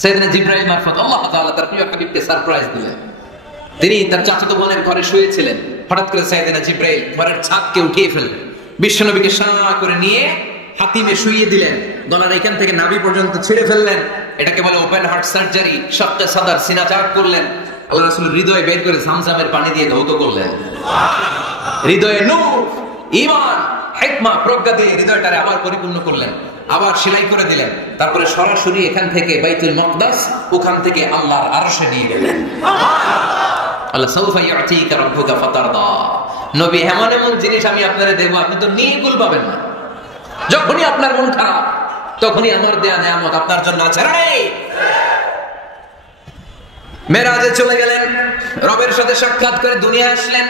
সাইয়েদনা জিবরাইল মারফত আল্লাহ তাআলা তার প্রিয় হাবিবকে সারপ্রাইজ দিলেন। তিনি তার চাচাতো বোনের ঘরে শুয়েছিলেন, হঠাৎ করে সাইয়েদনা জিবরাইল ঘরের ছাদকে উঠিয়ে ফেললেন, বিশ্বনবীকে সারা করে নিয়ে হাতিমে শুইয়ে দিলেন, গলার এখান থেকে নাভি পর্যন্ত ছিঁড়ে ফেললেন। এটাকে বলে ওপেন হার্ট সার্জারি। শাক্কে সাদার, সিনা চাক করলেন। আল্লাহ রাসূলের হৃদয় বের করে জামজামের পানি দিয়ে ধৌত করলেন। হৃদয়ে নূর, ঈমান, হিকমা, প্রজ্ঞা দিয়ে হৃদয়টারে আবার পরিপূর্ণ করলেন, আবার সেলাই করে দিলেন। তারপরে সরাসরি এখান থেকে বাইতুল মাকদাস, ওখান থেকে আল্লাহর আরশে নিয়ে গেলেন। আল্লাহ সাউফা ইয়াতিকা রাব্বুকা ফাতারদা। নবী, এমন এমন জিনিস আমি আপনারে দেব, আপনি তো নিয়ে কুল পাবেন না। যখনই আপনার মন খারাপ, তখনই আমার দেয়া নিয়ামত আপনার জন্য আছে। মেরাজে চলে গেলেন, রবের সাথে সাক্ষাৎ করে দুনিয়া আসলেন।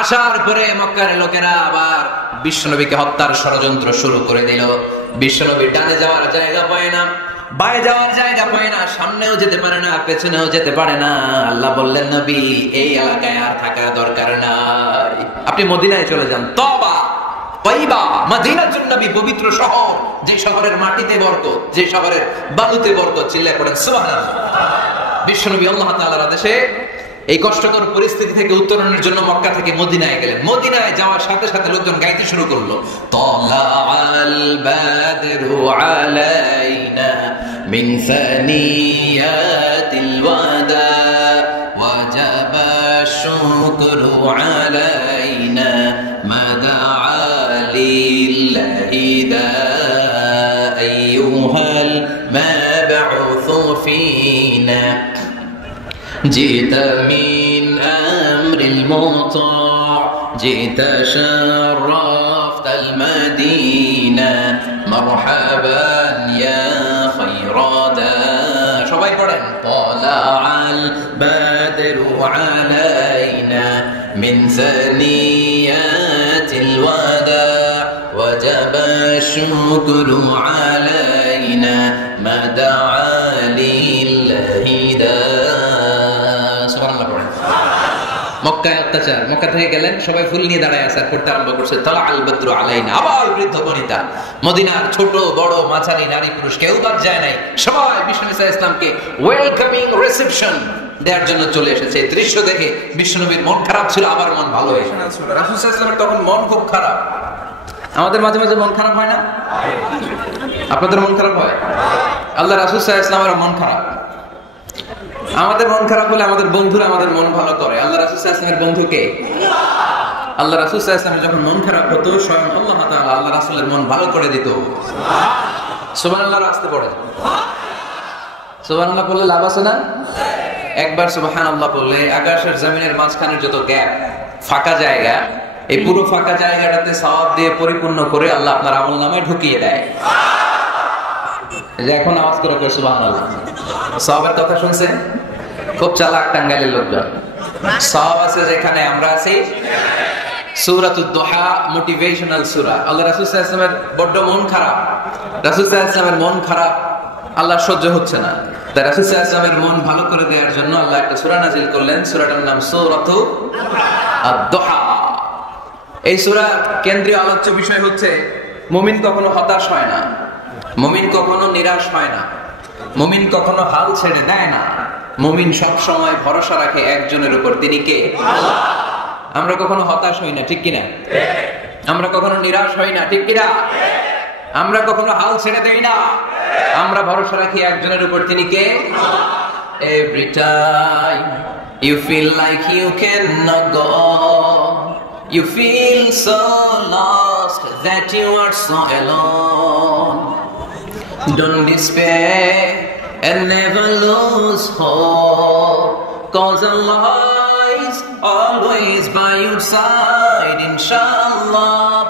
আসার পরে মক্কার লোকেরা আবার বিশ্বনবীকে হত্যার ষড়যন্ত্র শুরু করে দিল। বিশ্বনবী ডানে যাওয়ার জায়গা পায় না, বায়ে যাওয়ার জায়গা পায় না, সামনেও যেতে পারে না, পেছনেও যেতে পারে না। আল্লাহ বললেন, নবী, এই এলাকায় আর থাকার দরকার নাই, আপনি মদিনায় চলে যান। তওবা, তাইবা, মদিনাতুন নবী, পবিত্র শহর, যে শহরের মাটিতে বরকত, যে শহরের বালুতে বরকত। চিল্লায় পড়েন সুবহানাল্লাহ। বিশ্বনবী আল্লাহ তাআলার আদেশে এই কষ্টকর পরিস্থিতি থেকে উত্তরণের জন্য মক্কা থেকে মদিনায় গেলেন। মদিনায় যাওয়ার সাথে সাথে লোকজন গাইতে শুরু করলো, তালাআল বাদরু আলাইনা মিন সানিয়াতিল ওয়াদা ওয়াজাবা শুকরু আলাইনা মাদা লিল্লাহি দা আইয়ুহাল মাবউসু ফিনা جئت من أمر المطاع جئت شرفت المدينة مرحبا يا خير داع সবাই পড়েন طلع البدر علينا من ثنيات الوداع وجب الشكر علينا ما دعا لله داع। মক্কায় অত্যাচার, মক্কা থেকে গেলেন, সবাই ফুল নিয়ে দাঁড়ায় আসার করতে আরম্ভ করছে। তালা আল বদরু আলাইনা, আবার বৃদ্ধ বনিতা, মদিনার ছোট বড় মাঝারি নারী পুরুষ কেউ বাদ যায় নাই, সবাই বিশ্বনবী সাল্লাল্লাহু আলাইহি ওয়াসাল্লামকে ওয়েলকামিং রিসেপশন দেওয়ার জন্য চলে এসেছে। এই দৃশ্য দেখে বিশ্বনবীর মন খারাপ ছিল, আবার মন ভালো হয়েছে। রাসূল সাল্লাল্লাহু আলাইহি ওয়াসাল্লামের তখন মন খুব খারাপ। আমাদের মাঝে মাঝে মন খারাপ হয় না? আপনাদের মন খারাপ হয়? আল্লাহ রাসূল সাল্লাল্লাহু আলাইহি ওয়াসাল্লামের মন খারাপ। আমাদের মন খারাপ হলে আমাদের বন্ধুরা আমাদের মন ভালো করে। আল্লাহ রাসূল সাল্লাল্লাহু আলাইহি ওয়াসাল্লামের বন্ধুকে, আল্লাহ রাসূল সাল্লাল্লাহু আলাইহি ওয়াসাল্লামের যখন মন খারাপ হতো, স্বয়ং আল্লাহ তাআলা আল্লাহ রাসূলের মন ভালো করে দিত। সুবহানাল্লাহ, আসতে পড়ে সুবহানাল্লাহ বললে লাভ আছে না? একবার সুবহানাল্লাহ বললে আকাশের জমিনের মাঝখানের যত গ্যাপ, ফাঁকা জায়গা, এই পুরো ফাঁকা জায়গাটাতে সওয়াব দিয়ে পরিপূর্ণ করে আল্লাহ আপনার আমলনামায় ঢুকিয়ে দেয়। যে এখন আওয়াজ করে কই সুবহানাল্লাহ। সওয়াবের কথা শুনছেন? খুব চালাক টাঙ্গাইলের লোকজন। সওয়াব আছে যেখানে আমরা আছি। সূরাতুদ দুহা মোটিভেশনাল সূরা। আল্লাহ রাসূল সাল্লাল্লাহু আলাইহি ওয়াসাল্লামের বড় মন খারাপ। রাসূল সাল্লাল্লাহু আলাইহি ওয়াসাল্লামের মন খারাপ, আল্লাহ সহ্য হচ্ছে না। তাই রাসূল সাল্লাল্লাহু আলাইহি ওয়াসাল্লামের মন ভালো করে দেওয়ার জন্য আল্লাহ একটা সূরা নাযিল করলেন। সূরাটার নাম সূরাতুদ দুহা। এই সূরার কেন্দ্রীয় আলোচ্য বিষয় হচ্ছে মুমিন কখনো হতাশ হয় না, মুমিন কখনো নিরাশ হয় না, মুমিন কখনো হাল ছেড়ে দেয় না। মুমিন সব সময় ভরসা রাখে একজনের উপর, তিনি কে? আল্লাহ। আমরা কখনো হতাশ হই না, ঠিক কিনা? আমরা কখনো নিরাশ হই না, ঠিক কিনা? আমরা কখনো হাল ছেড়ে দেই না, আমরা ভরসা রাখি একজনের উপর, তিনি কে? Every time you feel like you cannot go, you feel so lost that you are so alone. Don't despair and never lose hope, 'cause Allah is always by your side. Inshallah,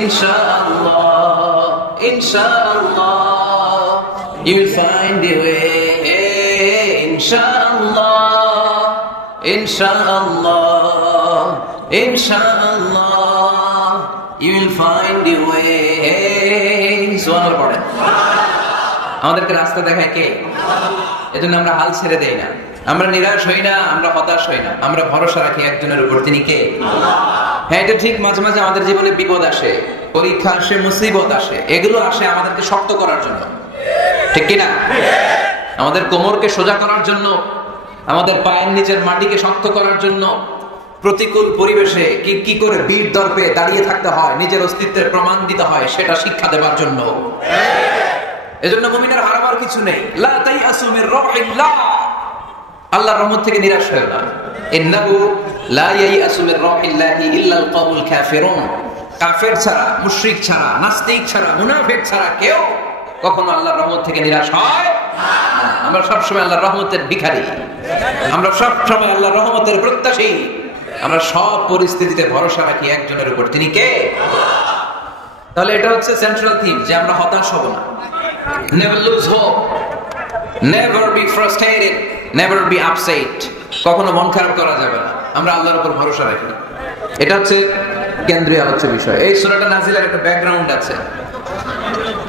inshallah, inshallah, you'll find a way. Inshallah, inshallah, inshallah, you'll find a way. সুবহানাল্লাহ পড়েন। আমাদেরকে রাস্তা দেখায় কে? এজন্য আমরা হাল ছেড়ে দেই না, আমরা নিরাশ হই না, আমরা হতাশ হই না, আমরা ভরসা রাখি একজনের উপর, তিনি কে? হ্যাঁ, এটা ঠিক। মাঝে মাঝে আমাদের জীবনে বিপদ আসে, পরীক্ষা আসে, মুসিবত আসে, এগুলো আসে আমাদেরকে শক্ত করার জন্য, ঠিক কিনা? আমাদের কোমরকে সোজা করার জন্য, আমাদের পায়ের নিচের মাটিকে শক্ত করার জন্য, প্রতিকূল পরিবেশে কি করে বীর দর্পে দাঁড়িয়ে থাকতে হয়, নিজের অস্তিত্বের প্রমাণ দিতে হয়, সেটা শিক্ষা দেবার জন্য। এজন্য মুমিনের হারাবার কিছু নেই। লা তাইয়াসু মির রাহিল্লাহ, আল্লাহর রহমত থেকে নিরাশ হয় না। ইন্নাহু লা ইয়াইয়াসু মির রাহিল্লাহি ইল্লাল কওমুল কাফিরুন, কাফের ছাড়া, মুশরিক ছাড়া, নাস্তিক ছাড়া, মুনাফিক ছাড়া কেউ কখনো আল্লাহর রহমত থেকে নিরাশ হয় না। আমরা সবসময় আল্লাহর রহমতের ভিখারি, আমরা সবসময় আল্লাহর রহমতের প্রত্যাশী। আমরা সব পরিস্থিতিতে ভরসা রাখি একজনের উপর, তিনি কে? তাহলে এটা হচ্ছে সেন্ট্রাল থিম, যে আমরা হতাশ হব না। Never lose hope, never be frustrated, never be upset, কখনো মন খারাপ করা যাবে না, আমরা আল্লাহর উপর ভরসা রাখি। এটা হচ্ছে কেন্দ্রীয় আলোচ্য বিষয়। এই সূরাটা নাজিলের একটা ব্যাকগ্রাউন্ড আছে।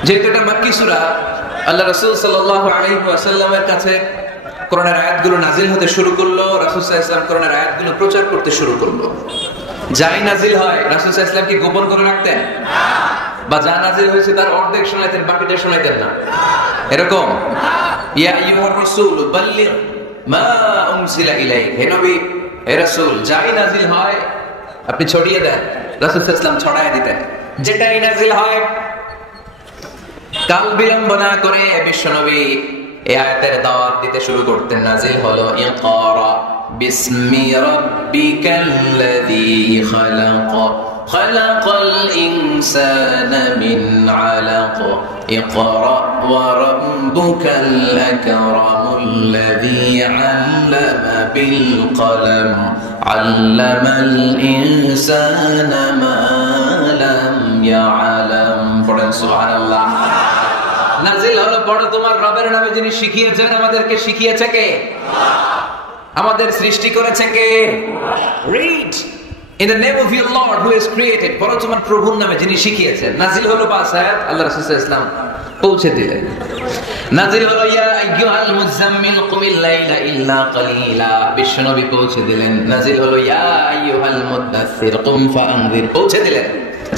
যেহেতু এটা মাক্কি সূরা, আল্লাহ রাসূল সাল্লাল্লাহু আলাইহি ওয়াসাল্লামের কাছে কোরআনের আয়াতগুলো নাজিল হতে শুরু করলো, রাসূল সাল্লাল্লাহু আলাইহি ওয়াসাল্লাম কোরআনের আয়াতগুলো প্রচার করতে শুরু করলো। যাই নাজিল হয় রাসূল সাল্লাল্লাহু আলাইহি ওয়াসাল্লাম কি গোপন করে রাখতেন? বা যা নাজিল হয়েছে তার অর্ধেক শোনাইতেন, বাকিটা শোনাইতেন না? এরকম ইয়া আইয়ুহার রাসূল বাল্লিগ মা উনজিলা ইলাইক, হে নবী, হে রাসূল, যাই নাজিল হয় আপনি ছড়িয়ে দেন। রাসূল সাল্লাল্লাহু আলাইহি ওয়াসাল্লাম ছড়ায় দিতেন, যেটাই নাজিল হয়। কাল বিলম্ব না করে বিশ্বনবী এই আয়াতের দাওয়াত দিতে শুরু করতেন। নাজিল হলো ইকরা বিসমি রাব্বিকাল্লাযী খালাক, খালাকাল ইনসানা মিন আলাক, ইকরা ওয়া রাব্বুকাল আকরামুল্লাযী আল্লামা বিল কলম, আল্লামাল ইনসানা মা লাম ইয়ালাম। পড়েন সুবহানাল্লাহ। নাজিল হলো পড়ো তোমার রবের নামে, যিনি শিখিয়েছেন। আমাদেরকে শিখিয়েছে কে? আমাদের সৃষ্টি করেছে কে? Read in the name of your lord who has created, পড়ো তোমার প্রভুর নামে যিনি শিখিয়েছেন। নাজিল হলো 5 আয়াত, আল্লাহ রাসূল সাল্লাল্লাহু আলাইহি ওয়াসাল্লাম পৌঁছে দিলেন। নাজিল হলো ইয়া আইয়ুহাল মুযাম্মিল কুমিল লাইলা ইল্লা কালিলা, বিশ্বনবী পৌঁছে দিলেন। নাজিল হলো ইয়া আইয়ুহাল মুদাসসির কুম ফাআনযির, পৌঁছে দিলেন।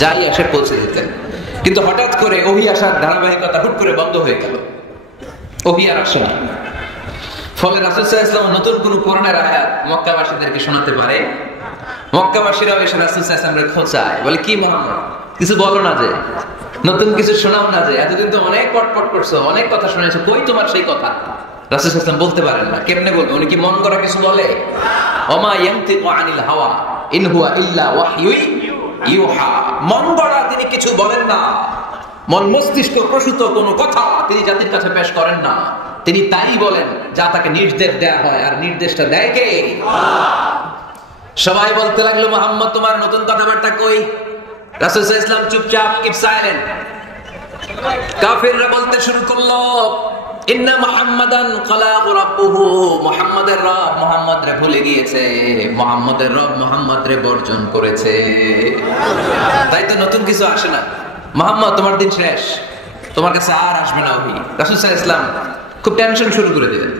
যাই আসে পৌঁছে দিতেন। কিন্তু হঠাৎ করে ওহী আসার ধারাবাহিকতা হুট করে বন্ধ হয়ে গেল, ওহী আর আসে না। ফলে রাসূল সাল্লাল্লাহু আলাইহি ওয়াসাল্লাম নতুন কোন কোরআনের আয়াত মক্কাবাসীদেরকে শোনাতে পারে? মক্কাবাসীরাও এসে রাসূল সাল্লাল্লাহু আলাইহি ওয়াসাল্লামকে খোঁচায়, বলে কি মুহাম্মদ, কিছু বলো না, যে নতুন কিছু শোনাও না, যে এতদিন তো অনেক পটপট করছো, অনেক কথা শুনেছো, কই তোমার সেই কথা? রাসূল সাল্লাল্লাহু আলাইহি ওয়াসাল্লাম বলতে পারেন না। কেমনে বলবেন? উনি কি মন করা কিছু বলে? ওমা ইয়ানতিকু আনিল হাওয়া ইন হুয়া ইল্লা ওয়াহয়ু ইউহা, মন গড়া তিনি কিছু বলেন না, মন মস্তিষ্ক প্রসূত কোনো কথা তিনি জাতির কাছে পেশ করেন না। তিনি তাই বলেন যা তাকে নির্দেশ দেয়া হয়, আর নির্দেশটা দেয় কে? সবাই বলতে লাগলো মুহাম্মদ তোমার নতুন কথাবার্তা কই? রাসূল সাল্লাল্লাহু আলাইহি ওয়াসাল্লাম চুপচাপ, কিপ সাইলেন্ট। কাফিররা বলতে শুরু করলো ইন্না মুহাম্মাদান খালাকু রাব্বুহু, মুহাম্মাদের রব মুহাম্মদ রে ভুলে গিয়েছে, মুহাম্মাদের রব মুহাম্মদ রে বর্জন করেছে। তাই তো নতুন কিছু আসে না। মুহাম্মদ তোমার দিন শেষ, তোমার কাছে আর আসবে না ওহী। রাসূল সাল্লাল্লাহু আলাইহি ওয়াসাল্লাম খুব টেনশন শুরু করে দিলেন।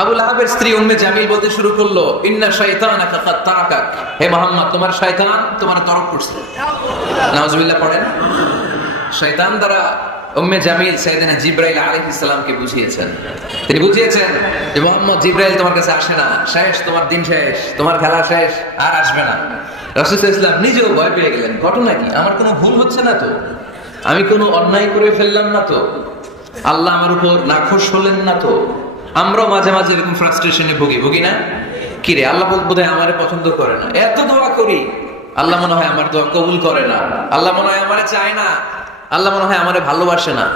আবু লাহাবের স্ত্রী উম্মে জামিল বলতে শুরু করলো ইন্না শাইতানাকা কাদ তারাকাক, হে মুহাম্মদ তোমার শয়তান তোমার তরক করছে। নাউজুবিল্লাহ পড়েন। শয়তান দ্বারা উম্মে জামিল সাইয়েদনা জিবরাইল আলাইহিস সালামকে বুঝিয়েছেন। তিনি বুঝিয়েছেন যে মুহাম্মদ, জিবরাইল তোমার কাছে আসে না, শেষ, তোমার দিন শেষ, তোমার খেলা শেষ, আর আসবে না। রাসূল সাল্লাল্লাহু আলাইহি ওয়াসাল্লাম নিজেও ভয় পেয়ে গেলেন। ঘটনা কি? আমার কোনো ভুল হচ্ছে না তো? আমি কোনো অন্যায় করে ফেললাম না তো? আল্লাহ আমার উপর নাখোশ হলেন না তো? আমরাও মাঝে মাঝে এরকম ফ্রাস্ট্রেশনে ভুগি না? কি রে, আল্লাহ বোধহয় আমারে পছন্দ করে না, এত দোয়া করি, আল্লাহ মনে হয় আমার দোয়া কবুল করে না, আল্লাহ মনে হয় আমারে চায় না, আল্লাহ মনে হয় আমারে ভালোবাসে না,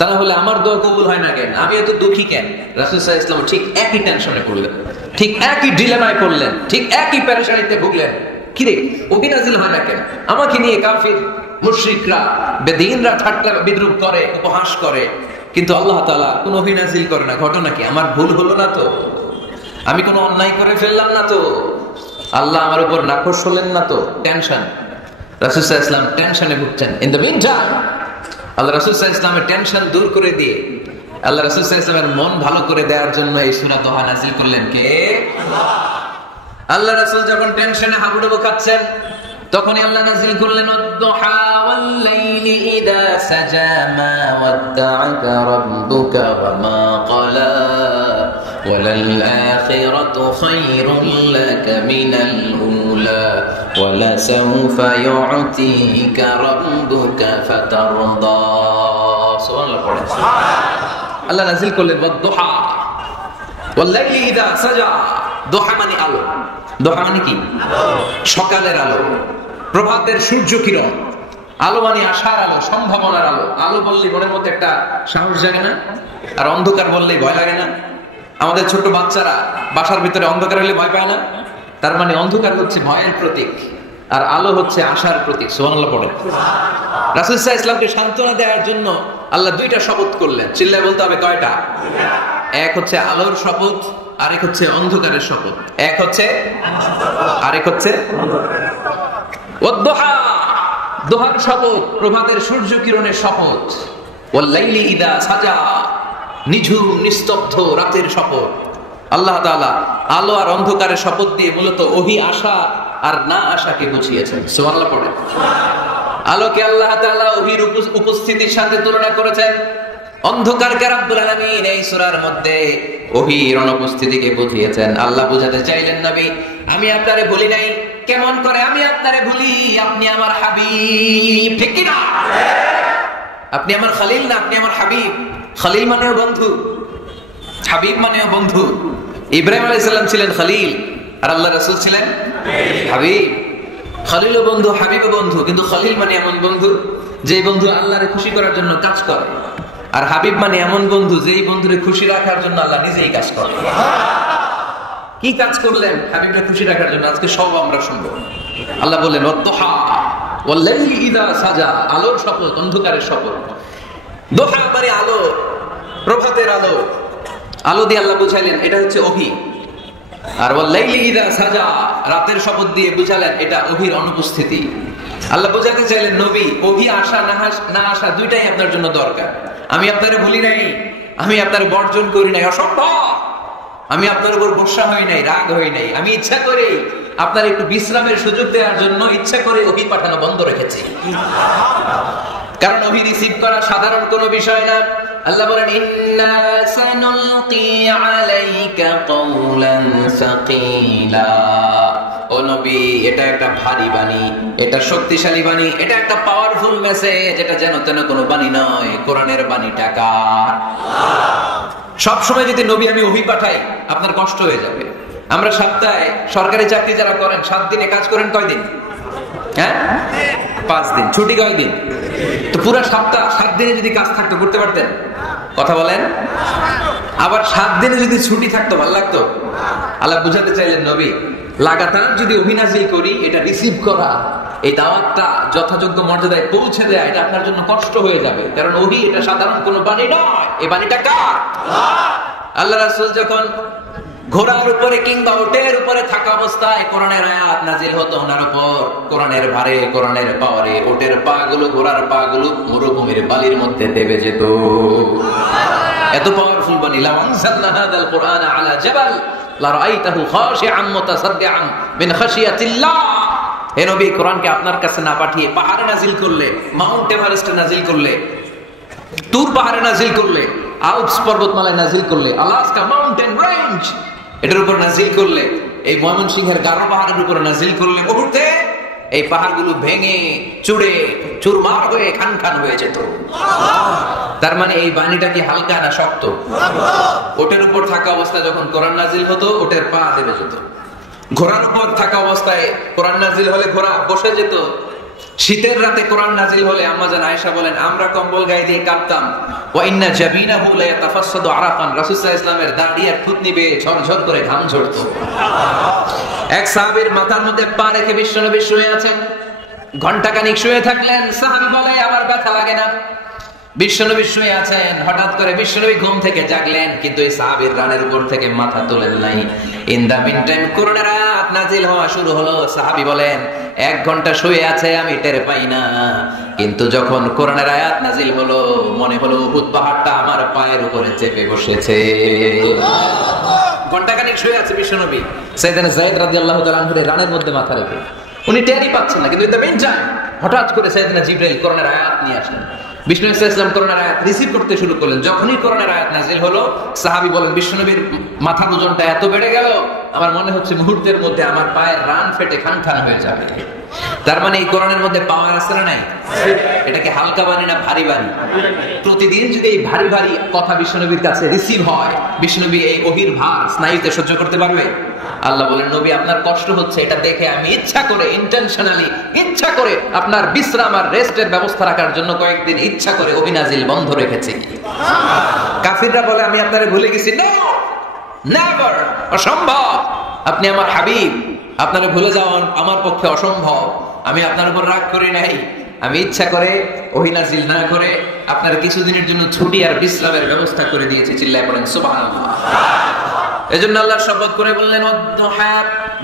তাহলে আমার দোয়া কবুল হয় না কেন? আমি এত দুঃখী কেন? রাসূল সাল্লাল্লাহু আলাইহি ওয়াসাল্লাম ঠিক একই টেনশনে পড়লেন, ঠিক একই ডিলেমায় পড়লেন, ঠিক একই পেরেশানিতে ভুগলেন। কি রে, ওহী নাযিল হয় না কেন? আমাকে নিয়ে কাফির মুশরিকরা বেদীনরা ঠাট্টা বিদ্রূপ করে, উপহাস করে, কিন্তু আল্লাহ তাআলা কোন ওহী নাযিল করে না। ঘটনা কি? আমার ভুল হলো না তো? আমি কোনো অন্যায় করে ফেললাম না তো? আল্লাহ আমার উপর নাখোশ হলেন না তো? টেনশন। রাসূল সাল্লাল্লাহু আলাইহি ওয়াসাল্লাম টেনশনে ভুগছেন। ইন দ্য মিনটাইম আল্লাহ রাসূল সাল্লাল্লাহু আলাইহি ওয়াসাল্লামের টেনশন দূর করে দিয়ে, আল্লাহ রাসূল সাল্লাল্লাহু আলাইহি ওয়াসাল্লামের মন ভালো করে দেওয়ার জন্য এই সূরা দোহা নাযিল করলেন কে? আল্লাহ। আল্লাহ রাসূল যখন টেনশনে হাবুডুবু খাচ্ছেন, তখনই আল্লাহ নাযিল করলেন ওয়াদ-দুহা ওয়াল-লাইলি ইযা সাজা মা ওয়াদ্দা'আকা রাব্বুকা ওয়া মা ক্বালা ওয়ালাল-আখিরাতু খায়রুল লাকা মিনাল উলা ওয়ালাসাউফা ইউ'তিকা রাব্বুকা ফাতারদা। সুবহানাল্লাহ পড়েন। আল্লাহ নাযিল করলেন ওয়াদ-দুহা ওয়াল-লাইলি ইযা সাজা। দুহা মানে আলো। দুহা মানে কি? সকালের আলো, প্রভাতের সূর্য কিরণ। আলো মানে আশার আলো, সম্ভাবনার আলো। আলো বললে মনের মধ্যে একটা সাহস জাগে না? আর অন্ধকার বললেই ভয় লাগে না? আমাদের ছোট বাচ্চারা বাসার ভিতরে অন্ধকার হলে ভয় পায় না? তার মানে অন্ধকার হচ্ছে ভয়ের প্রতীক, আর আলো হচ্ছে আশার প্রতীক। সুবহানাল্লাহ পড়েন। রাসূল সাল্লাল্লাহু আলাইহি ওয়াসাল্লামকে সান্ত্বনা দেওয়ার জন্য আল্লাহ দুইটা শপথ করলেন। চিল্লায় বলতে হবে কয়টা? এক হচ্ছে আলোর শপথ, আরেক হচ্ছে অন্ধকারের শপথ। এক হচ্ছে, আরেক হচ্ছে ওয়াদ-দুহা, দুহার শপথ, প্রভাতের সূর্য কিরণের শপথ। ওয়াল-লাইলি ইযা সাজা, নিঝুম নিস্তব্ধ রাতের শপথ। আল্লাহ তাআলা আলো আর অন্ধকারের শপথ দিয়ে মূলত ওহী আশা আর না আশাকে বুঝিয়েছেন। সুবহানাল্লাহ পড়েন। আলোকে আল্লাহ তাআলা ওহীর উপস্থিতির সাথে তুলনা করেছেন, অন্ধকারকে রব্বুল আলামিন এই সূরার মধ্যে ওহীর অনুপস্থিতিকে বুঝিয়েছেন। আল্লাহ বুঝাতে চাইলেন, নবী আমি আপনারে ভুলি নাই। কেমন করে আমি আপনারে ভুলি? আপনি আমার হাবিব, ঠিক কি না? আপনি আমার খলিল না, আপনি আমার হাবিব। খলিল মানেও বন্ধু, হাবিব মানেও বন্ধু। ইব্রাহিম আলাইহিস সালাম ছিলেন খলিল, আর আল্লাহ রাসূল ছিলেন হাবিব। খলিলও বন্ধু, হাবিবও বন্ধু, কিন্তু খলিল মানে এমন বন্ধু যে বন্ধু আল্লাহরে খুশি করার জন্য কাজ করে, আর হাবিব মানে এমন বন্ধু যেই বন্ধুরে খুশি রাখার জন্য আল্লাহ নিজেই কাজ করে। কি কাজ করলেন হাবিবরে খুশি রাখার জন্য? আজকে সব আমরা শুনবো। আল্লাহ বললেন ওয়াদ-দুহা ওয়াল-লাইলি ইযা সাজা, আলোর শপথ, অন্ধকারের শপথ। দুহা মানে আলো, প্রভাতের আলো। আলো দিয়ে আল্লাহ বুঝাইলেন এটা হচ্ছে ওহী। আর ওয়াল-লাইলি ইযা সাজা, রাতের শপথ দিয়ে বুঝালেন এটা ওহীর অনুপস্থিতি। আল্লাহ বোঝাতে চাইলেন, নবী ওহী আসা না আসা দুইটাই আপনার জন্য দরকার। আমি আপনারে ভুলি নাই, আমি আপনারে বর্জন করি নাই, অসম্ভব। আমি আপনার উপর গোসা হই নাই, রাগ হই নাই। আমি ইচ্ছা করে আপনার একটু বিশ্রামের সুযোগ দেওয়ার জন্য ইচ্ছা করে ওহী পাঠানো বন্ধ রেখেছি, কারণ ওহী রিসিভ করা সাধারণ কোনো বিষয় না। আল্লাহ বলেন ইন্না সানুলকি আলাইকা কওলান সাকিলা। ও নবী এটা একটা ভারী বাণী, এটা শক্তিশালী বাণী, এটা একটা পাওয়ারফুল মেসেজ। এটা যেন তেন কোনো বাণী নয়, কোরআনের বাণীটা কার? সব সময় যদি নবী আমি ওহী পাঠাই আপনার কষ্ট হয়ে যাবে। আমরা সপ্তাহে সরকারি চাকরি যারা করেন 7 দিনে কাজ করেন কয়দিন? হ্যাঁ 5 দিন। ছুটি কয়দিন? তো পুরো সপ্তাহ 7 দিনে যদি কাজ থাকতো করতে পারতেন? কথা বলেন। আবার 7 দিনে যদি ছুটি থাকতো ভালো লাগতো? আল্লাহ বুঝাতে চাইলেন, নবী লাগাতার যদি ওহী নাযিল করি, এটা রিসিভ করা, এই দাওয়াতটা যথাযোগ্য মর্যাদায় পৌঁছে দেয়া, এটা আপনার জন্য কষ্ট হয়ে যাবে। কারণ ওহী এটা সাধারণ কোনো বাণী নয়, এই বাণীটা কার? আল্লাহ রাসূল যখন ঘোড়ার উপরে কিংবা উটের উপরে থাকা অবস্থায় কোরআনের আয়াত নাযিল হতো ওনার উপর, কোরআনের ভারে, কোরআনের পাওয়ারে উটের পাগুলো, ঘোড়ার পাগুলো মরুভূমির বালির মধ্যে দেবে যেত। এত পাওয়ারফুল বাণী। লাউ আনজালনা হাযাল কুরআনা আলা জাবাল লারাআইতাহু খাশিআন মুতাসাদ্দিআন মিন খাশিয়াতিল্লাহ। হে নবী কোরআনকে আপনার কাছে না পাঠিয়ে পাহাড়ে নাযিল করলে, মাউন্ট এভারেস্টে নাযিল করলে, তুর পাহাড়ে নাযিল করলে, আল্পস পর্বতমালায় নাযিল করলে, আলাস্কা মাউন্টেন রেঞ্জ এটার উপর নাযিল করলে, এই ময়মনসিংহের গারো পাহাড়ের উপর নাযিল করলে, মুহূর্তে এই পাহাড়গুলো ভেঙে চুরে চুরমার হয়ে খান খান হয়ে যেত। তার মানে এই বাণীটা কি হালকা না শক্ত? ওটের উপর থাকা অবস্থায় যখন কোরআন নাযিল হতো ওটের পা দেবে যেত। ঘোড়ার উপর থাকা অবস্থায় কোরআন নাযিল হলে ঘোড়া বসে যেত। শীতের রাতে কোরআন নাযিল হলে আম্মা জান আয়েশা বলেন আমরা কম্বল গায়ে দিয়ে কাঁপতাম। ওয়া ইন্না জাবিনাহু লা ইয়াতাফাসসাদু আরাকান, রাসূল সাল্লাল্লাহু আলাইহি ওয়াসাল্লামের দাড়ি আর থুতনি বেয়ে ঝরঝর করে ঘাম ঝরতো। এক সাহাবীর মাথার মধ্যে পা রেখে বিশ্বনবী শুয়ে আছেন, ঘন্টাখানিক শুয়ে থাকলেন। সাহাবী বলে আমার ব্যথা লাগে না। বিশ্বনবী শুয়ে আছেন, হঠাৎ করে বিশ্বনবী ঘুম থেকে জাগলেন, কিন্তু এই সাহাবীর রানের উপর থেকে মাথা তোলেন নাই। ইন দা মিন টাইম কোরআনের আয়াত নাযিল হওয়া শুরু হলো। সাহাবী বলেন 1 ঘন্টা শুয়ে আছে আমি টের পাই না, কিন্তু যখন কোরআনের আয়াত নাযিল হলো মনে হলো উহুদ পাহাড়টা আমার পায়ের উপরে চেপে বসেছে। ঘন্টাখানিক শুয়ে আছে বিশ্বনবী। সাইয়েদনা যায়েদ রাদিয়াল্লাহু তাআলা আনহু রানের মধ্যে মাথা রেখে। উনি টেরই পাচ্ছেন না, কিন্তু ইন দ্য মিনটাইম হঠাৎ করে সাইয়েদনা জিবরাইল কোরআনের আয়াত নিয়ে আসলেন। বিষ্ণু ইসলাম কোরআনের আয়াত রিসিভ করতে শুরু করলেন। যখনই কোরআনের আয়াত নাযিল হলো, সাহাবী বলেন বিশ্বনবীর মাথার ওজনটা এত বেড়ে গেল, আমার মনে হচ্ছে মুহূর্তের মধ্যে আমার পায়ের রান ফেটে খানখান হয়ে যাবে। তার মানে এই কোরআনের মধ্যে পাওয়ার আছে না নাই? এটাকে হালকা বাণী না ভারী বাণী? প্রতিদিন যদি এই ভারী ভারী কথা বিশ্বনবীর কাছে রিসিভ হয়, বিশ্বনবী এই ওহীর ভার স্নায়ুতে সহ্য করতে পারবে? আল্লাহ বলেন, নবী আপনার কষ্ট হচ্ছে, এটা দেখে আমি ইচ্ছা করে ইন্টেনশনালি ইচ্ছা করে আপনার বিশ্রাম আর রেস্টের ব্যবস্থা রাখার জন্য কয়েকদিন ইচ্ছা করে ওহী নাজিল বন্ধ রেখেছি। কাফিররা বলে আমি আপনারে ভুলে গেছি। নো, নেভার, অসম্ভব। আপনি আমার হাবিব, আপনারে ভুলে যাওয়া আমার পক্ষে অসম্ভব। আমি আপনার উপর রাগ করি নাই, আমি ইচ্ছা করে ওহী নাজিল না করে আপনার কিছুদিনের জন্য ছুটি আর বিশ্রামের ব্যবস্থা করে দিয়েছি। চিল্লায় পড়েন সুবহানাল্লাহ। এজন্য আল্লাহ শপথ করে বললেন, ওয়াদ-দুহা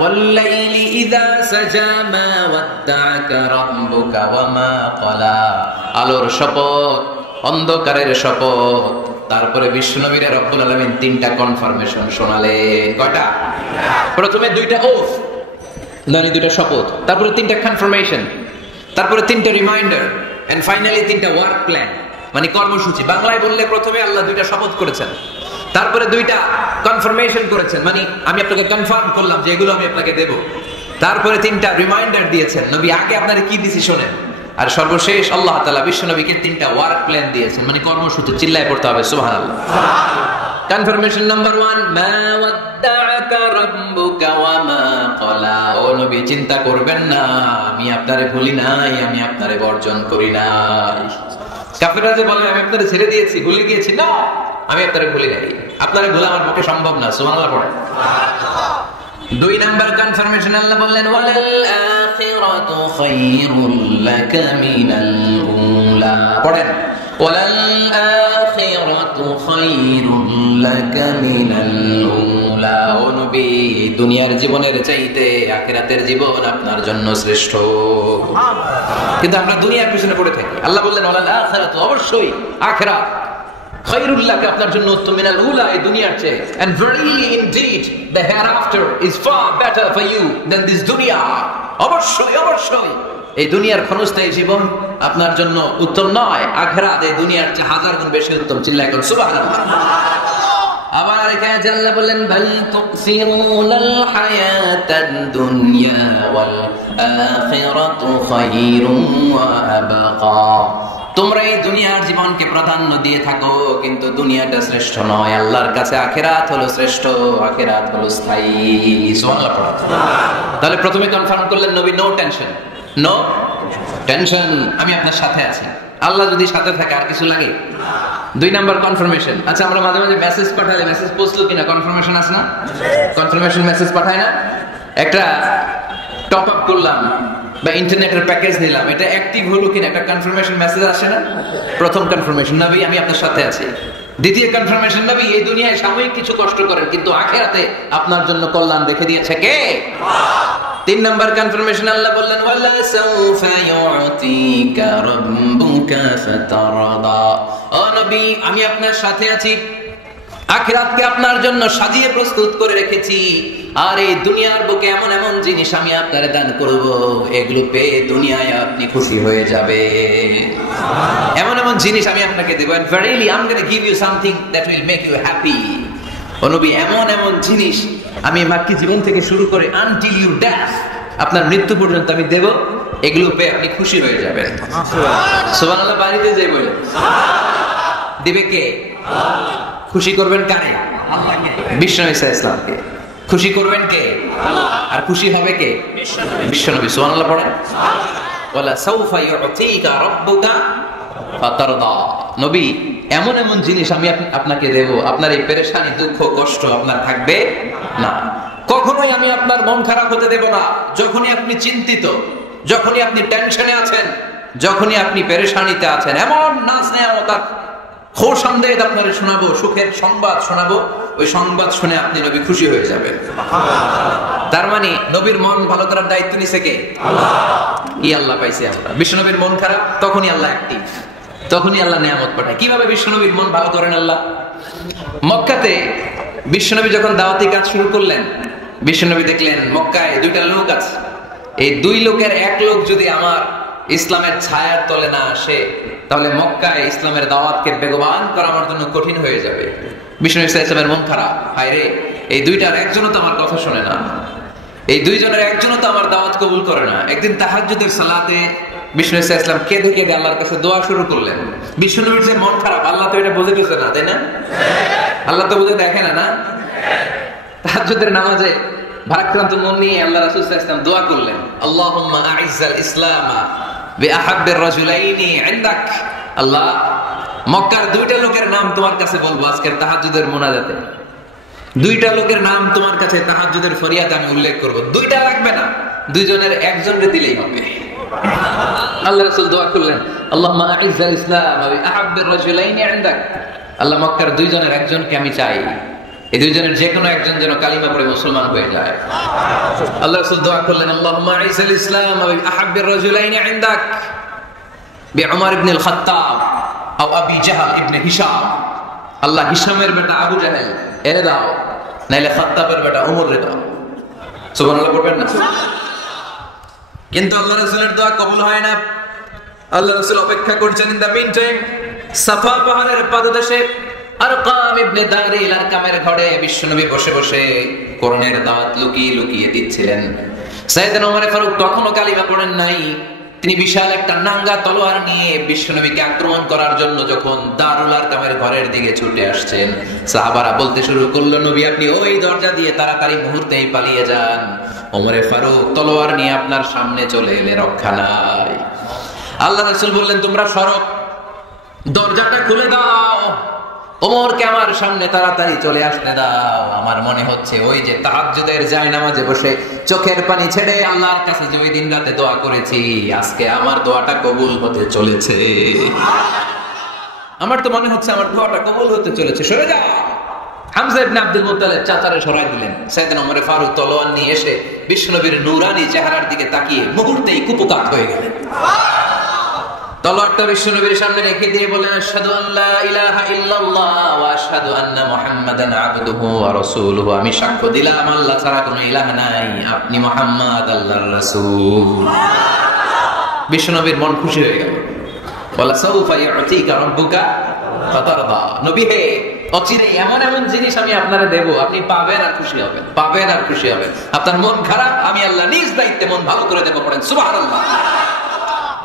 ওয়াল-লাইলি ইযা সাজা মা ওয়াদ্দাআকা রাব্বুকা ওয়া মা ক্বালা। আলোর শপথ, অন্ধকারের শপথ। তারপরে বিশ্বনবীর রব্বুল আলামিন তিনটা কনফার্মেশন শোনালেন। কয়টা? প্রথমে দুইটা ওথ, মানে দুইটা শপথ, তারপরে তিনটা কনফার্মেশন, তারপরে তিনটা রিমাইন্ডার, এন্ড ফাইনালি তিনটা ওয়ার্ক প্ল্যান, মানে কর্মসূচি। বাংলায় বললে প্রথমে আল্লাহ দুইটা শপথ করেছেন, তারপরে দুইটা কনফার্মেশন করেছেন, মানে আমি আপনাকে কনফার্ম করলাম যে এগুলো আমি আপনাকে দেব। তারপরে তিনটা রিমাইন্ডার দিয়েছেন, নবী আগে আপনারা কি দিছি শোনেন। আর সর্বশেষ আল্লাহ তাআলা বিশ্বনবীকে তিনটা ওয়ার্ক প্ল্যান দিয়েছেন, মানে কর্মসূচি। চিল্লায় পড়তে হবে সুবহানাল্লাহ। কনফার্মেশন নাম্বার 1, মা ওয়াদ্দাআকা রাব্বুকা ওয়া মা ক্বালা। ও নবী, চিন্তা করবেন না, আমি আপনারে ভুলি নাই, আমি আপনারে বর্জন করি নাই। কাফেররা যে বলে আমি আপনারে ছেড়ে দিয়েছি, ভুলে গিয়েছি, না, আমি আপনারে ভুলি নাই। আপনারে ভোলা আমার পক্ষে সম্ভব না। সুবহানাল্লাহ পড়েন। 2 নাম্বার কনফার্মেশন আল্লাহ বললেন, ওয়ালাল আখিরাতু খায়রুল লাকা মিনাল উলা। পড়েন, ওয়ালাল আখিরাতু খায়রুল লাকা মিনাল উলা। ও নবী, দুনিয়ার জীবনের চাইতে আখিরাতের জীবন আপনার জন্য শ্রেষ্ঠ। কিন্তু আমরা দুনিয়ার পিছনে পড়ে থাকি। আল্লাহ বললেন, ওয়ালাল আখিরাতু, অবশ্যই আখিরাত, খায়রুল লাকা, আপনার জন্য উত্তম, মিনাল উলা, এই দুনিয়ার চেয়ে। And verily indeed the hereafter is far better for you than this dunya. অবশ্যই অবশ্যই এই দুনিয়ার ক্ষণস্থায়ী জীবন আপনার জন্য উত্তম নয়, আখিরাত এই দুনিয়ার চেয়ে 1000 গুণ বেশি উত্তম। চিল্লায় বলুন সুবহানাল্লাহ। আবার এখানে আল্লাহ বললেন, বাল তুকসিরুনাল হায়াতাদ দুনিয়া ওয়াল আখিরাতু খায়রুন ওয়া আবকা। তোমরা এই দুনিয়ার জীবনকে প্রাধান্য দিয়ে থাকো, কিন্তু দুনিয়াটা শ্রেষ্ঠ নয়। আল্লাহর কাছে আখিরাত হলো শ্রেষ্ঠ, আখিরাত হলো স্থায়ী। সুবহানাল্লাহ। তাহলে প্রথমে কনফার্ম করলেন নবী, নো টেনশন, নো টেনশন, আমি আপনার সাথে আছি। আল্লাহ যদি সাথে থাকে আর কিছু লাগে? 2 নাম্বার কনফার্মেশন। আচ্ছা, আমরা মাঝে মাঝে মেসেজ পাঠালে মেসেজ পৌঁছলো কিনা কনফার্মেশন আছে না? কনফার্মেশন মেসেজ পাঠায় না? একটা টপ আপ করলাম বা ইন্টারনেটের প্যাকেজ নিলাম, এটা অ্যাক্টিভ হলো কিনা একটা কনফার্মেশন মেসেজ আসে না? প্রথম কনফার্মেশন, নবী আমি আপনার সাথে আছি। দ্বিতীয় কনফার্মেশন, নবী এই দুনিয়ায় সাময়িক কিছু কষ্ট করেন, কিন্তু আখিরাতে আপনার জন্য কল্যাণ রেখে দিয়েছে কে? 3 নাম্বার কনফার্মেশন, আল্লাহ বললেন, ওয়ালা সাউফা ইউতিকা রাব্বুকা ফাতারদা। ও নবী, আমি আপনার সাথে আছি, আখিরাতকে আপনার জন্য সাজিয়ে প্রস্তুত করে রেখেছি। আর এই দুনিয়ার বুকে এমন এমন জিনিস আমি আপনারে দান করব, এগুলো পেয়ে দুনিয়ায় আপনি খুশি হয়ে যাবে। এমন এমন জিনিস আমি আপনাকে দেব, and verily I'm going to give you something that will make you happy. ও নবী, এমন এমন জিনিস আমি মাক্কি জীবন থেকে শুরু করে until you death, আপনার মৃত্যু পর্যন্ত আমি দেব, এগুলো পেয়ে আপনি খুশি হয়ে যাবেন। সুবহানাল্লাহ। বাড়িতে যাই বলে দিবে কে? খুশি করবেন কারে? আল্লাহকে, বিশ্বনবী ইসলামকে। খুশি করবেন কে? আর খুশি হবে কে? বিশ্বনবী। সুবহানাল্লাহ পড়েন। ওয়ালা সাউফা ইউতিকা রাব্বুকা ফাতারদা। নবী, এমন এমন জিনিস আমি আপনাকে দেব, আপনার এই পেরেশানি, দুঃখ, কষ্ট আপনার থাকবে না। কখনোই আমি আপনার মন খারাপ হতে দেব না। যখনই আপনি চিন্তিত, যখনই আপনি টেনশনে আছেন, যখনই আপনি পেরেশানিতে আছেন, এমন নাজ নেয়ামত খোশামদেদ আপনারে শোনাবো, সুখের সংবাদ শোনাবো, ওই সংবাদ শুনে আপনি নবী খুশি হয়ে যাবেন। তার মানে নবীর মন ভালো করার দায়িত্ব নিছে কে? আল্লাহ। কি আল্লাহ পাইছি আমরা? বিশ্বনবীর মন খারাপ, তখনই আল্লাহ অ্যাক্টিভ, তখনই আল্লাহ নিয়ামত পাঠায়। কিভাবে বিশ্বনবীর মন ভালো করেন আল্লাহ? মক্কাতে বিশ্বনবী যখন দাওয়াতি কাজ শুরু করলেন, বিশ্বনবী দেখলেন মক্কায় 2টা লোক আছে, এই দুই লোকের এক লোক যদি আমার ইসলামের ছায়ার তলে না আসে, তাহলে মক্কায় ইসলামের দাওয়াতকে বেগবান করা আমার জন্য কঠিন হয়ে যাবে। বিষ্ণু ইসলামের মন খারাপ, হায় রে, এই দুইটার একজনও তো আমার কথা শোনে না, এই দুইজনের একজনও তো আমার দাওয়াত কবুল করে না। একদিন তাহাজ্জুদের সালাতে বিষ্ণু ইসলাম কেঁদে কেঁদে আল্লাহর কাছে দোয়া শুরু করলেন। বিষ্ণু নবীর যে মন খারাপ, আল্লাহ তো এটা বুঝে গেছে না, তাই না? আল্লাহ তো বুঝে দেখে না, না? তাহাজ্জুদের নামাজে ভারাক্রান্ত মন নিয়ে আল্লাহ রাসূল সাল্লাল্লাহু আলাইহি ওয়াসাল্লাম দোয়া করলেন, আল্লাহুম্মা আইজ্জাল ইসলামা বিআহাব্বির রাজুলাইনি ইনদাক। আল্লাহ, মক্কার দুইটা লোকের নাম তোমার কাছে বলবো আজকের তাহাজ্জুদের মুনাজাতে। দুইটা লোকের নাম তোমার কাছে তাহাজ্জুদের ফরিয়াদে আমি উল্লেখ করব। দুইটা লাগবে না, দুইজনের একজনকে দিলেই হবে। আল্লাহ রাসূল দোয়া করলেন, আল্লাহুম্মা আইজ্জাল ইসলামা বিআহাব্বির রাজুলাইনি ইনদাক। আল্লাহ, মক্কার দুইজনের একজনকে আমি চাই, এই দুইজনের যে কোনো একজন যেন কালিমা পড়ে মুসলমান হয়ে যায়। আল্লাহ রাসূল দোয়া করলেন, আল্লাহুম্মা আইজ্জাল ইসলাম ওয়া আহাব্বির রাজুলাইনি ইনদাক বিউমর ইবনে আল খাত্তাব আও আবি জাহল ইবনে হিশাম। আল্লাহ, হিশামের বেটা আবু জাহেল এরে দাও, নাইলে খাত্তাবের বেটা উমর রে দাও। সুবহানাল্লাহ পড়বেন না? কিন্তু আল্লাহ রাসূলের দোয়া কবুল হয় না। আল্লাহ রাসূল অপেক্ষা করছেন। ইন দা মিন টাইম সাফা পাহাড়ের পাদদেশে আরকাম ইবনে দারিল আরকামের ঘরে বিশ্বনবী বসে বসে কোরআনের দাওয়াত লুকিয়ে লুকিয়ে দিচ্ছিলেন। সাইয়েদনা ওমর ফারুক তখনও কালিমা পড়েন নাই। তিনি বিশাল একটা নাঙ্গা তলোয়ার নিয়ে বিশ্বনবীকে আক্রমণ করার জন্য যখন দারুল আরকামের ঘরের দিকে ছুটে আসছেন, সাহাবারা বলতে শুরু করলো, নবী আপনি ওই দরজা দিয়ে তাড়াতাড়ি মুহূর্তেই পালিয়ে যান। ওমর ফারুক তলোয়ার নিয়ে আপনার সামনে চলে এলে রক্ষা নাই। আল্লাহ রাসূল বললেন, তোমরা সরো, দরজাটা খুলে দাও, ওমরকে আমার সামনে তাড়াতাড়ি চলে আসতে দাও। আমার মনে হচ্ছে ওই যে তাহাজ্জুদের জায়নামাজে বসে চোখের পানি ছেড়ে আল্লাহর কাছে যে ওই দিন রাতে দোয়া করেছি, আজকে আমার দোয়াটা কবুল হতে চলেছে। আমার তো মনে হচ্ছে আমার দোয়াটা কবুল হতে চলেছে, সরে যাও। হামজা ইবনে আব্দুল মুত্তালিব চাচারে সরাই দিলেন। সাইয়েদনা ওমর ফারুক তলোয়ার নিয়ে এসে বিশ্বনবীর নূরানী চেহারার দিকে তাকিয়ে মুহূর্তেই কুপকাত হয়ে গেলেন। তলোয়ারটা বিশ্বনবীর সামনে রেখে দিয়ে বলেন, আশহাদু আল্লা ইলাহা ইল্লাল্লাহ ওয়া আশহাদু আন্না মুহাম্মাদান আবদুহু ওয়া রাসূলুহু। আমি সাক্ষ্য দিলাম আল্লাহ ছাড়া কোনো ইলাহ নাই, আপনি মুহাম্মদ আল্লাহর রাসূল। বিশ্বনবীর মন খুশি হয়ে গেল। ওয়ালা সাউফা ইউতিকা রাব্বুকা ফাতারদা। নবী হে, অচিরে এমন এমন জিনিস আমি আপনারে দেব, আপনি পাবেন আর খুশি হবেন, পাবেন আর খুশি হবেন। আপনার মন খারাপ, আমি আল্লাহ নিজ দায়িত্বে মন ভালো করে দেব। পড়েন সুবহানাল্লাহ।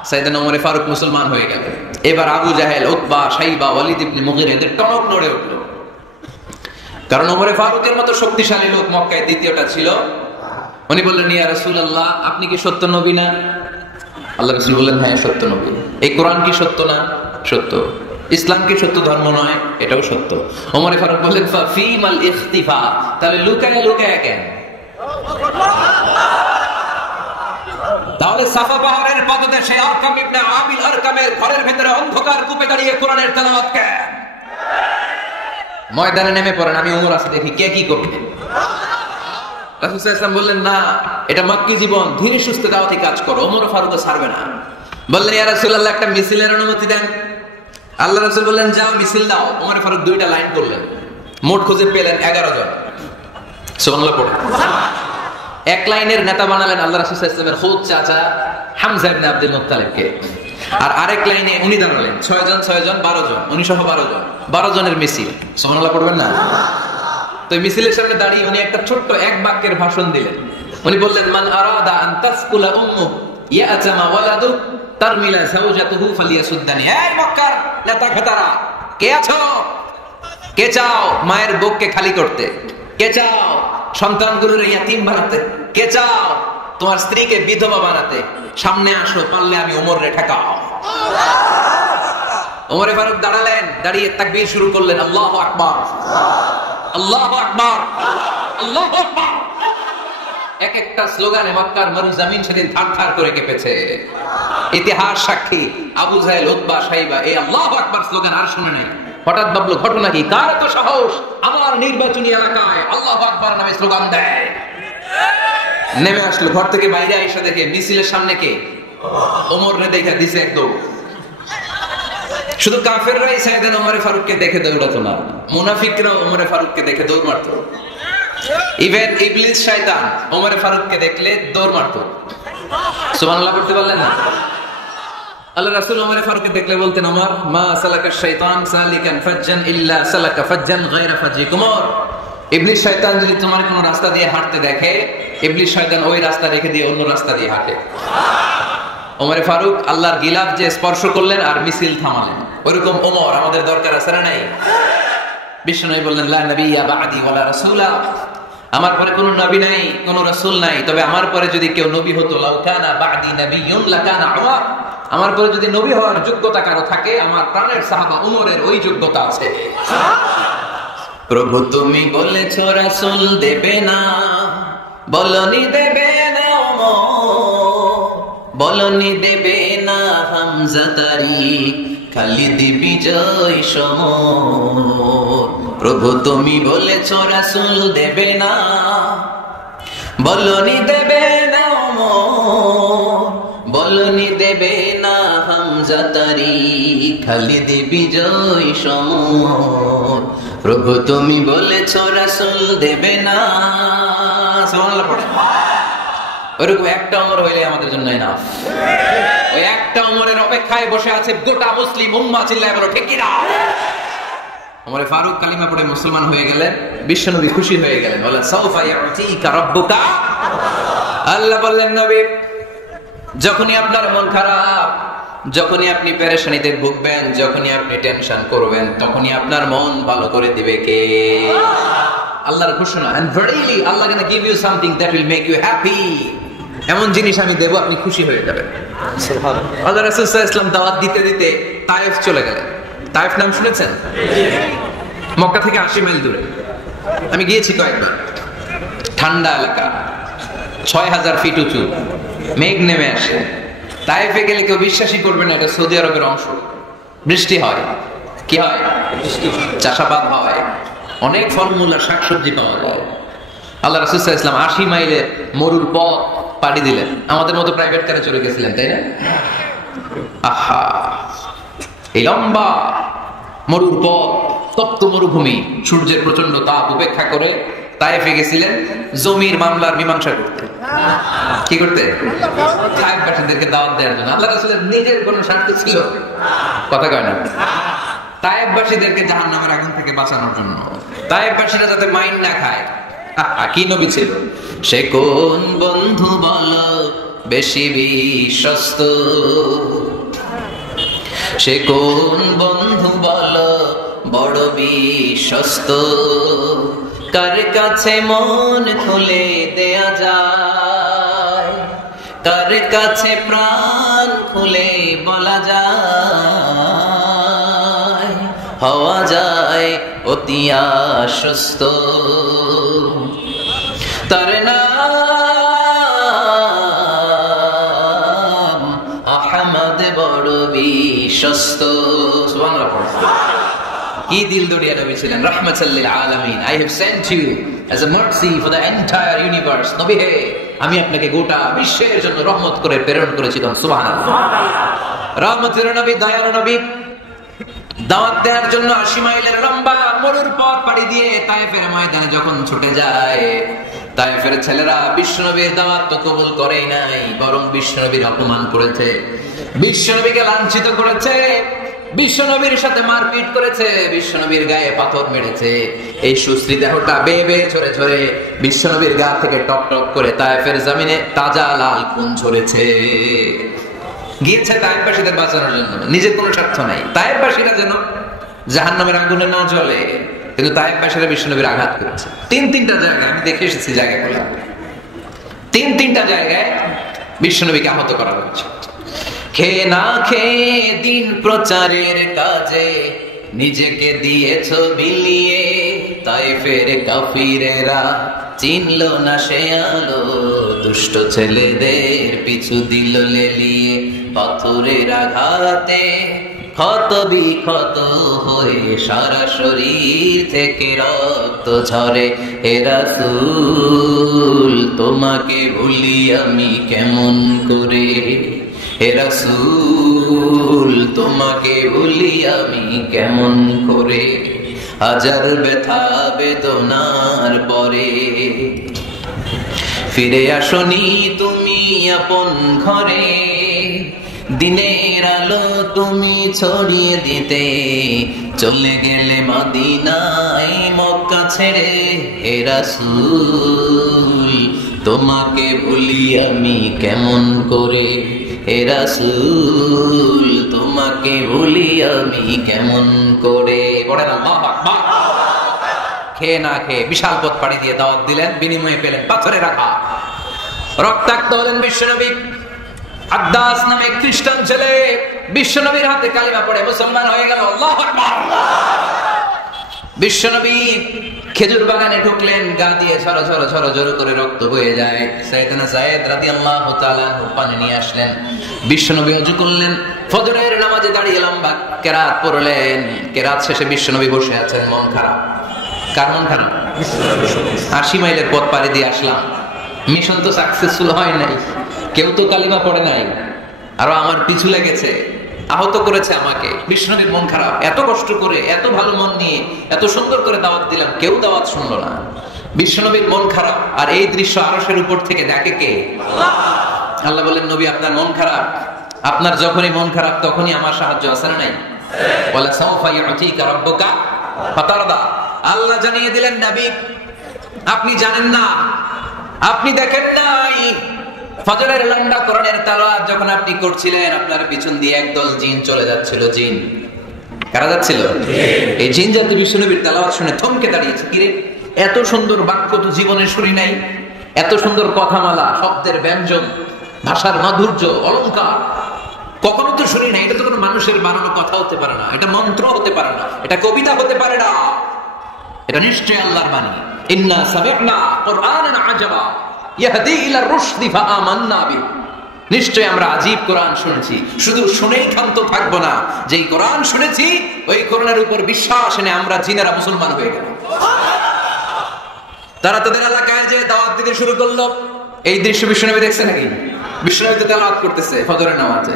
সাইয়েদনা ওমর ফারুক মুসলমান হয়ে গেল। এবার আবু জাহেল, উতবা, শাইবা, ওয়ালিদ ইবনে মুগিরা এদের টনক নড়ে উঠল। কারণ ওমর ফারুকের মতো শক্তিশালী লোক মক্কায় দ্বিতীয়টা ছিল। উনি বললেন, ইয়া রাসূলুল্লাহ, আপনি কি সত্য নবী না? আল্লাহ রাসূল বললেন, হ্যাঁ সত্য নবী। এই কোরআন কি সত্য না? সত্য। ইসলাম কি সত্য ধর্ম নয়? এটাও সত্য। ওমর ফারুক বললেন, ফাফিমাল ইখতিফা, তাহলে লুকায় লুকায় কেন? তাহলে সাফা পাহাড়ের পাদদেশে আরকাম ইবনে আবিল আরকামের ঘরের ভিতরে অন্ধকার কূপে দাঁড়িয়ে কোরআনের তেলাওয়াত কেন? ময়দানে নেমে পড়েন, আমি ওমর আছে দেখি কে কি করবে। রাসূল সাল্লাল্লাহু আলাইহি ওয়াসাল্লাম বললেন, না, এটা মক্কি জীবন, ধীরে সুস্থে দাওয়াতি কাজ করো। ওমর ফারুক ছাড়বে না। বললেন, ইয়া রাসূলুল্লাহ, একটা মিছিলের অনুমতি দেন। আল্লাহ রাসূল বললেন, যাও মিছিল দাও। ওমর ফারুক দুইটা লাইন করলেন, মোট খুঁজে পেলেন 11 জন। সুবহানাল্লাহ পড়ে এক লাইনের নেতা বানালেন আল্লাহ রাসূল সাল্লাল্লাহু আলাইহি ওয়াসাল্লামের খুদ চাচা হামজা ইবনে আব্দুল মুত্তালিবকে। আর আরেক লাইনে উনি দাঁড়ালেন 6 জন 12 জন, উনি সহ 12 জনের মিছিল। সুবহানাল্লাহ পড়বেন না? তো মিছিলের সামনে দাঁড়িয়ে উনি একটা ছোট্ট এক বাক্যের ভাষণ দিলেন। উনি বললেন, মান আরাদা আন তাসকুলা উম্মু ইয়াতামা ওয়ালাদু তারমিলা যাওজাতুহু ফালিয়াসুদ্দানি। এই মক্কার নেতা খেতারা, কে আছো? কে চাও মায়ের বুককে খালি করতে? কে চাও সন্তানগুলোর ইয়াতীম বানাতে? কে চাও তোমার স্ত্রীকে বিধবা বানাতে? সামনে আসো, পারলে আমি ওমর রে ঠেকাও। ওমর ফারুক দাঁড়ালেন, দাঁড়িয়ে তাকবীর শুরু করলেন, আল্লাহু আকবার, আল্লাহু আকবার, আল্লাহু আকবার। এক একটা স্লোগানে মক্কার মরুজমিন সেদিন থারথার করে কেঁপেছে। ইতিহাস সাক্ষী, আবু জাহেল, উতবা, শাইবা এই আল্লাহু আকবার স্লোগান আর শুনে নাই। হঠাৎ ভাবলো, ঘটনা কি? কার এত সাহস আমার নির্বাচনী এলাকায় আল্লাহু আকবার নামে স্লোগান দেয়? নেমে আসলো, ঘর থেকে বাইরে আইসা দেখে মিছিলের সামনে কে? ওমর রে দেখা দিছে একদম। শুধু কাফেররাই সাইয়েদনা ওমর ফারুককে দেখে দৌড়াতো না, মুনাফিকরাও ওমর ফারুককে দেখে দৌড় মারতো। ইভেন ইবলিস শয়তান ওমর ফারুককে দেখলে দৌড় মারতো। সুবহানাল্লাহ করতে পারলেন না? আল্লাহ রাসূল ওমর ফারুককে দেখলে বলতেন, ওমর মা সালাকা শাইতান সালিকান ফাজ্জান ইল্লা সালাকা ফাজ্জান গায়রা ফাজিকুম। ইবলিস শয়তান যদি তোমার কোন রাস্তা দিয়ে হাঁটতে দেখে, ইবলিস শয়তান ওই রাস্তা রেখে দিয়ে অন্য রাস্তা দিয়ে হাঁটে। ওমর ফারুক আল্লাহর গিলাফ যে স্পর্শ করলেন আর মিছিল থামালেন, ওইরকম ওমর আমাদের দরকার আছে না নাই? বিশ্বনবী বললেন, লা নাবিয়্যা বা'দি ওয়ালা রাসূলা, আমার পরে কোনো নবী নাই, কোনো রাসূল নাই, তবে আমার পরে যদি কেউ নবী হতো, লাউ কানা বা'দি নাবিয়্যুন লাকানা উমর, আমার পরে যদি নবী হওয়ার যোগ্যতা কারো থাকে, আমার প্রাণের সাহাবা উমরের ওই যোগ্যতা আছে। প্রভু তুমি বলেছো রাসূল দেবে না, বলনি দেবে না ওমর, বলনি দেবে না হামজা তারিক, খালিদ বিজয় সমর। প্রভু তুমি বলেছো রাসূল দেবে না, বলনি দেবে না ওমর, বলনি দেবে না হামজা তারিক, খালিদ বিজয় সমর। প্রভু তুমি বলেছো রাসূল দেবে না। সুবহানাল্লাহ পড়ে। ওরকম একটা ওমর হইলে আমাদের জন্য এনাফ। ওই একটা ওমরের অপেক্ষায় বসে আছে গোটা মুসলিম উম্মাহ, চিল্লায় বলো ঠিক কি না? ওমর ফারুক কালিমা পড়ে মুসলমান হয়ে গেলেন, বিশ্বনবী খুশি হয়ে গেলেন। বলেন সাউফা ইয়াতিকা রাব্বুকা, আল্লাহ বললেন নবী যখনই আপনার মন খারাপ, যখনই আপনি পেরেশানিতে ভুগবেন, যখনই আপনি টেনশন করবেন, তখনই আপনার মন ভালো করে দিবে কে? আল্লাহর ঘোষণা, and verily Allah gonna give you something that will make you happy, এমন জিনিস আমি দেব আপনি খুশি হয়ে যাবেন। সুবহানাল্লাহ। আল্লাহ রাসূল সাল্লাল্লাহু আলাইহি ওয়াসাল্লাম দাওয়াত দিতে দিতে তায়েফ চলে গেলেন। তায়েফ নাম শুনেছেন? মক্কা থেকে 80 মাইল দূরে। আমি গিয়েছি কয়েকবার। ঠান্ডা এলাকা, 6000 ফিট উঁচু, মেঘ নেমে আসে। তায়েফে গেলে কেউ বিশ্বাসই করবে না এটা সৌদি আরবের অংশ। বৃষ্টি হয়, কি হয়? চাষাবাদ হয়, অনেক ফলমূল আর শাকসবজি পাওয়া যায়। আল্লাহ রাসূল সাল্লাল্লাহু আলাইহি ওয়াসাল্লাম 80 মাইলে মরুর পথ পাড়ি দিলেন। আমাদের মতো প্রাইভেট কারে চলে গেছিলেন, তাই না? আহা, এই লম্বা মরুর পথ, তপ্ত মরুভূমি, সূর্যের প্রচন্ড তাপ উপেক্ষা করে তায়েফে গেছিলেন জমির মামলার মীমাংসা করতে। কি করতে? তায়েফবাসীদেরকে দাওয়াত দেওয়ার জন্য। আল্লাহ রাসূলের নিজের কোনো স্বার্থ ছিল? কথা কয় না। তায়েফবাসীদেরকে জাহান্নামের আগুন থেকে বাঁচানোর জন্য, তায়েফবাসীরা যাতে মাইন না খায়। কি নবী ছিল সে? কোন বন্ধু বলো বেশি বিশ্বস্ত, সে কোন বন্ধু বলো বড় বিশ্বস্ত, কার কাছে মন খুলে দেয়া যায়, কার কাছে প্রাণ খুলে বলা যায়, হওয়া যায় অতি আশ্বস্ত। তার নাম আহমদ, বড় বিশ্বস্ত। সুবহানাল্লাহ। কি দিল দরিয়া নবী ছিলেন, রাহমাতাল লিল আলামিন। I have sent you as a mercy for the entire universe. নবী হে, আমি আপনাকে গোটা বিশ্বের জন্য রহমত করে প্রেরণ করেছিলাম। সুবহানাল্লাহ। রহমতের নবী, দয়ার নবী, দাওয়াত দেওয়ার জন্য 80 মাইলের লম্বা মরুর পথ পাড়ি দিয়ে তায়েফের ময়দানে যখন ছুটে যায়, তায়েফের ছেলেরা বিশ্বনবীর দাওয়াত তো কবুল করেই নাই, বরং বিশ্বনবীর অপমান করেছে, বিশ্বনবীকে লাঞ্ছিত করেছে, বিশ্বনবীর সাথে মারপিট করেছে, বিশ্বনবীর গায়ে পাথর মেরেছে। এই সুশ্রী দেহটা বেয়ে বেয়ে ঝরে ঝরে বিশ্বনবীর গা থেকে টক টক করে তায়েফের জমিনে তাজা লাল খুন ঝরেছে। গিয়েছে তায়েফবাসীদের বাঁচানোর জন্য, নিজের কোনো স্বার্থ নাই। তায়েফবাসীরা যেন জাহান্নামের আগুনে না জ্বলে, কিন্তু তায়েফবাসীরা বিশ্বনবীর আঘাত করেছে। 3-3টা জায়গায় আমি দেখে এসেছি, জায়গাগুলো 3-3টা জায়গায় বিশ্বনবীকে আহত করা হয়েছে। খেয়ে না খেয়ে দিন প্রচারের কাজে নিজেকে দিয়েছ বিলিয়ে, তায়েফের কাফিরেরা চিনল না সে আলো, দুষ্ট ছেলেদের পিছু দিল লেলিয়ে, পাথরের আঘাতে ক্ষত বিক্ষত হয়ে সারা শরীর থেকে রক্ত ঝরে। হে রাসূল তোমাকে ভুলি আমি কেমন করে, হে রাসূল তোমাকে ভুলি আমি কেমন করে, হাজার ব্যথা বেদনার পরে। ফিরে আসনি তুমি আপন ঘরে, দিনের আলো তুমি ছড়িয়ে দিতে, চলে গেলে মদিনায় মক্কা ছেড়ে। হে রাসূল তোমাকে ভুলি আমি কেমন করে, হে রাসূল তোমাকে ভুলি আমি কেমন করে। বলেন আল্লাহু আকবার। খেয়ে না খেয়ে বিশাল পথ পাড়ি দিয়ে দাওয়াত দিলেন, বিনিময়ে পেলেন পাথরে রাখা। রক্তাক্ত হলেন বিশ্বনবী। আদ্দাস নামে খ্রিস্টান ছেলে বিশ্বনবীর হাতে কালিমা পড়ে মুসলমান হয়ে গেল। আল্লাহু আকবার। বিশ্বনবী খেজুর বাগানে ঢুকলেন, গা দিয়ে ছড়ো ছড়ো ছড়ো জোরে করে রক্ত বয়ে যায়। সাইয়েদনা যায়েদ রাদিয়াল্লাহু তাআলা পানি নিয়ে আসলেন। বিশ্বনবী ওযু করলেন, ফজরের নামাজে দাঁড়িয়ে লম্বা কেরাত পড়লেন। কেরাত শেষে বিশ্বনবী বসে আছেন, মন খারাপ। কার মন খারাপ? 80 মাইলের পথ পাড়ি দিয়ে আসলাম, মিশন তো সাকসেসফুল হয় নাই, কেউ তো কালিমা পড়ে নাই, আরো আমার পিছু লেগেছে, আহত করেছে আমাকে। বিশ্বনবীর মন খারাপ। এত কষ্ট করে, এত ভালো মন নিয়ে, এত সুন্দর করে দাওয়াত দিলাম, কেউ দাওয়াত শুনলো না। বিশ্বনবীর মন খারাপ। আর এই দৃশ্য আরশের উপর থেকে দেখে কে? আল্লাহ বলেন, নবী আপনার মন খারাপ, আপনার যখনই মন খারাপ তখনই আমার সাহায্য আছে না নাই? ওয়ালা সাওফা ইউতিকা রাব্বুকা ফাতারদা। আল্লাহ জানিয়ে দিলেন, নবী আপনি জানেন না, আপনি দেখেন নাই, ফজরের লম্বা কোরআনের তেলাওয়াত যখন আপনি করছিলেন, আপনার পিছন দিয়ে একদল জিন চলে যাচ্ছিল। জিন কারা যাচ্ছিল? এই জিন জাতি বিশ্বনবীর তেলাওয়াত শুনে থমকে দাঁড়িয়েছে। কিরে, এত সুন্দর বাক্য তো জীবনে শুনি নাই, এত সুন্দর কথামালা, শব্দের ব্যঞ্জন, ভাষার মাধুর্য, অলংকার কখনো তো শুনি নাই। এটা তো কোনো মানুষের বানানো কথা হতে পারে না, এটা মন্ত্র হতে পারে না, এটা কবিতা হতে পারে না, এটা নিশ্চয়ই আল্লাহর বাণী। ইন্না সামি'না কুরআনান আজাবা ইয়াহদি ইলা রুশদি ফাআমান্না বিহি। নিশ্চয়ই আমরা আজীব কোরআন শুনেছি। শুধু শুনেই ক্ষান্ত থাকবো না, যেই কোরআন শুনেছি ওই কোরআনের উপর বিশ্বাস এনে আমরা জিনেরা মুসলমান হয়ে গেল। তারা তাদের এলাকায় যে দাওয়াত দিতে শুরু করলো। এই দৃশ্য বিশ্বনবী দেখছে নাকি? বিশ্বনবী তো তেলাওয়াত করতেছে ফজরের নামাজে।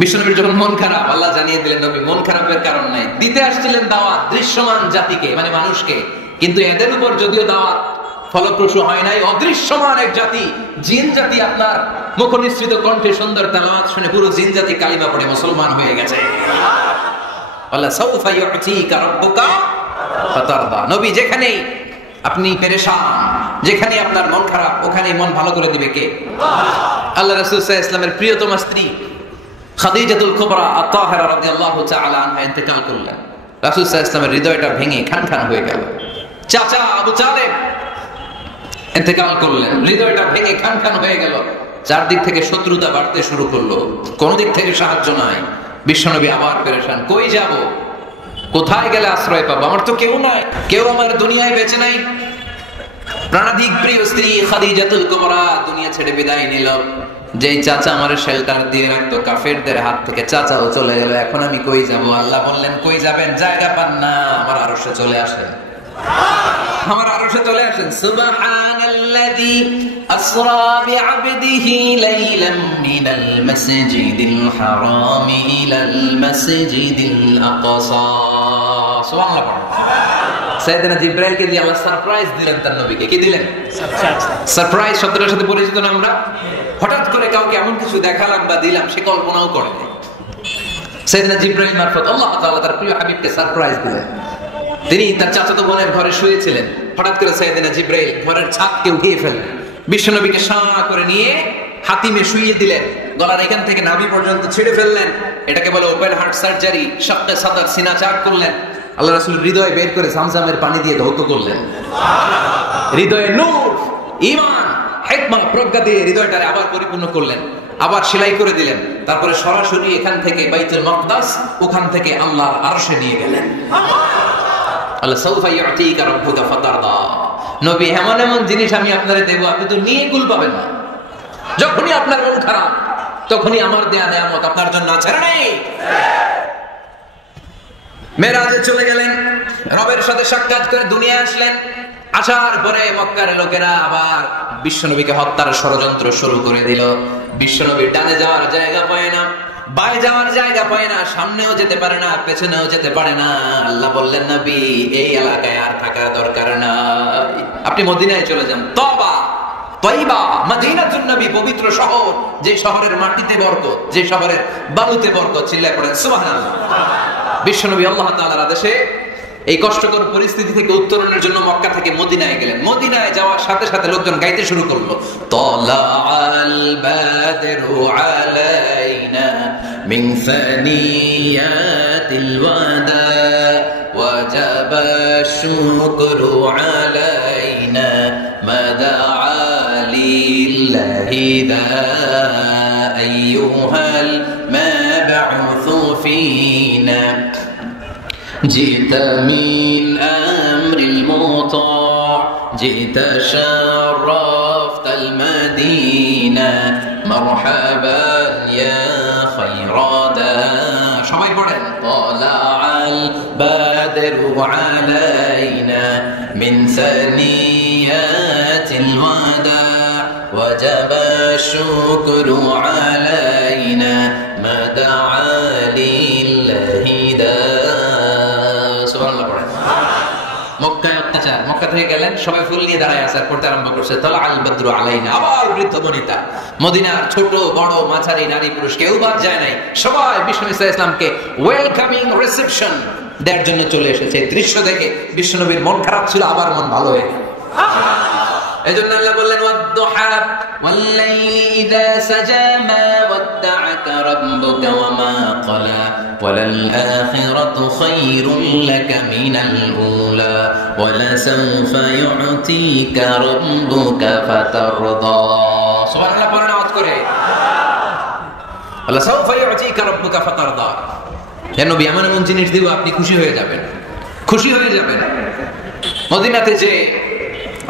বিশ্বনবীর যখন মন খারাপ, আল্লাহ জানিয়ে দিলেন, নবী মন খারাপের কারণ নাই, দিতে আসছিলেন দাওয়াত দৃশ্যমান জাতিকে, মানে মানুষকে। কিন্তু এদের উপর যদিও দাওয়াত ফলপ্রসূ হয় নাই, অদৃশ্যমান এক জাতি, জিন জাতি আপনার মুখ নিঃসৃত কণ্ঠে সুন্দর তেলাওয়াত শুনে পুরো জিন জাতি কালিমা পড়ে মুসলমান হয়ে গেছে। আল্লাহ সাউফা ইউতিকা রাব্বুকা ফাতারদা। নবী যেখানেই আপনি পেরেশান, যেখানে আপনার মন খারাপ, ওখানে মন ভালো করে দিবে কে? আল্লাহ রাসূল সাল্লাল্লাহু আলাইহি ওয়াসাল্লামের প্রিয়তমা স্ত্রী খাদিজাতুল কুবরা আত-তাহিরা রাদিয়াল্লাহু তাআলা আনহা ইন্তেকাল করলেন। রাসূল সাল্লাল্লাহু আলাইহি ওয়াসাল্লামের হৃদয়টা ভেঙে খান খান হয়ে গেল। চাচা আবু তালেব ইন্তেকাল করলেন, হৃদয়টা ভেঙে খান খান হয়ে গেল। চারদিক থেকে শত্রুতা বাড়তে শুরু করলো, কোন দিক থেকে সাহায্য নাই। বিশ্বনবী আবার পেরেশান, কই যাব, কোথায় গেলে আশ্রয় পাবো? আমার তো কেউ নাই, কেউ আমার দুনিয়ায় বেঁচে নাই। প্রাণাধিক প্রিয় স্ত্রী খাদিজাতুল কুবরা দুনিয়া ছেড়ে বিদায় নিল। যেই চাচা আমারে শেল্টার দিয়ে রাখতো কাফেরদের হাত থেকে, চাচাও চলে গেল। এখন আমি কই যাব? আল্লাহ বললেন, কই যাবেন? জায়গা পান না, আমার আরশে চলে আসেন, আমার আরশে চলে আসেন। সুবহানাল্লাযী আসরা বিআবদিহি লাইলাম মিনাল মাসজিদিল হারামি ইলাল মাসজিদিল আকসা। সুবহানাল্লাহ। সাইয়েদনা জিবরাইলকে দিয়ে আল্লাহ সারপ্রাইজ দিলেন তার নবীকে। কি দিলেন? সারপ্রাইজ শব্দটার সাথে পরিচিত না আমরা? হঠাৎ করে কাউকে এমন কিছু দেখালাম বা দিলাম সে কল্পনাও করেনি। সাইয়েদনা জিবরাইল মারফত আল্লাহ তাআলা তার প্রিয় হাবিবকে সারপ্রাইজ দিলেন। তিনি তার চাচাতো বোনের ঘরে শুয়েছিলেন, হঠাৎ করে সাইয়েদনা জিবরাইল ঘরের ছাদকে উঠিয়ে ফেললেন, বিশ্বনবীকে সাঁ করে নিয়ে হাতিমে শুইয়ে দিলেন, গলার এখান থেকে নাভি পর্যন্ত ছিঁড়ে ফেললেন। এটাকে বলে ওপেন হার্ট সার্জারি। শাক্কে সাদার, সিনা চাক করলেন। আল্লাহ রাসূল হৃদয় বের করে জামজামের পানি দিয়ে ধৌত করলেন। হৃদয়ে নূর, ঈমান, হিকমত, প্রজ্ঞা দিয়ে হৃদয়টারে আবার পরিপূর্ণ করলেন, আবার সেলাই করে দিলেন। তারপরে সরাসরি এখান থেকে বাইতুল মাকদাস, ওখান থেকে আল্লাহর আরশে নিয়ে গেলেন। আল্লাহ সাউফা ইউতিকা রাব্বুকা ফাতারদা। নবী, এমন এমন জিনিস আমি আপনারে দেব, আপনি তো নিয়ে কুল পাবেন না। যখনই আপনার মন খারাপ, তখনই আমার দেয়া নিয়ামত আপনার জন্য আছে না নেই? মেরাজে চলে গেলেন, রবের সাথে সাক্ষাৎ করে দুনিয়ায় আসলেন। আসার পরে মক্কার লোকেরা আবার বিশ্বনবীকে হত্যার ষড়যন্ত্র শুরু করে দিল। বিশ্বনবী ডানে যাওয়ার জায়গা পায় না, বায়ে যাওয়ার জায়গা পায় না, সামনেও যেতে পারে না, পেছনেও যেতে পারে না। আল্লাহ বললেন, নবী এই এলাকায় আর থাকার দরকার নাই, আপনি মদিনায় চলে যান। তওবা, তাইবা মদিনাতুন নবী, পবিত্র শহর, যে শহরের মাটিতে বরকত, যে শহরের বালুতে বরকত। চিল্লায় পড়েন সুবহানাল্লাহ। বিশ্বনবী আল্লাহ তাআলার আদেশে এই কষ্টকর পরিস্থিতি থেকে উত্তরণের জন্য মক্কা থেকে মদিনায় গেলেন। মদিনায় যাওয়ার সাথে সাথে লোকজন গাইতে শুরু করলো, তালাআল বাদরু আলাইনা মিন সানিয়াতিল ওয়াদা ওয়াজাবা শুকরু আলাইনা মাদা লিল্লাহি দা আইয়ুহাল মাবউসু ফিনা جئت من أمر المطاع جئت شرفت المدينة مرحبا يا خير داع সবাই পড়েন طلع البدر علينا من ثنيات الوداع وجب الشكر علينا ما دعا لله داع। মক্কায় অত্যাচার, মক্কা থেকে গেলেন, সবাই ফুল নিয়ে দাঁড়ায় আছে, পড়তে আরম্ভ করছে তালাআল বাদরু আলাইনা। আবার বৃদ্ধ বনিতা, মদিনার ছোট বড় মাঝারি নারী পুরুষ কেউ বাদ যায় নাই, সবাই বিষ্ণু ঈসা ইসলামকে ওয়েলকামিং রিসেপশন দেওয়ার জন্য চলে এসেছে। দৃশ্য দেখে বিশ্বনবীর মন খারাপ ছিল, আবার মন ভালো হয়ে গেল। এজন্য আল্লাহ বললেন ওয়াদ-দুহা ওয়াল-লাইলি ইযা সাজা মা ওয়াদ্দা'আকা রাব্বুকা ওয়া মা ক্বালা ওয়ালাল-আখিরাতু খায়রুন লাকা মিনাল উলা ওয়ালাসাওফা ইউ'তিকা রাব্বুকা ফাতারদা। সুবহানাল্লাহ পড়েন আওয়াজ করে, ওয়ালাসাওফা ইউ'তিকা রাব্বুকা ফাতারদা। হে নবী, এমন এমন জিনিস দিব আপনি খুশি হয়ে যাবেন, খুশি হয়ে যাবেন। মদিনাতে যে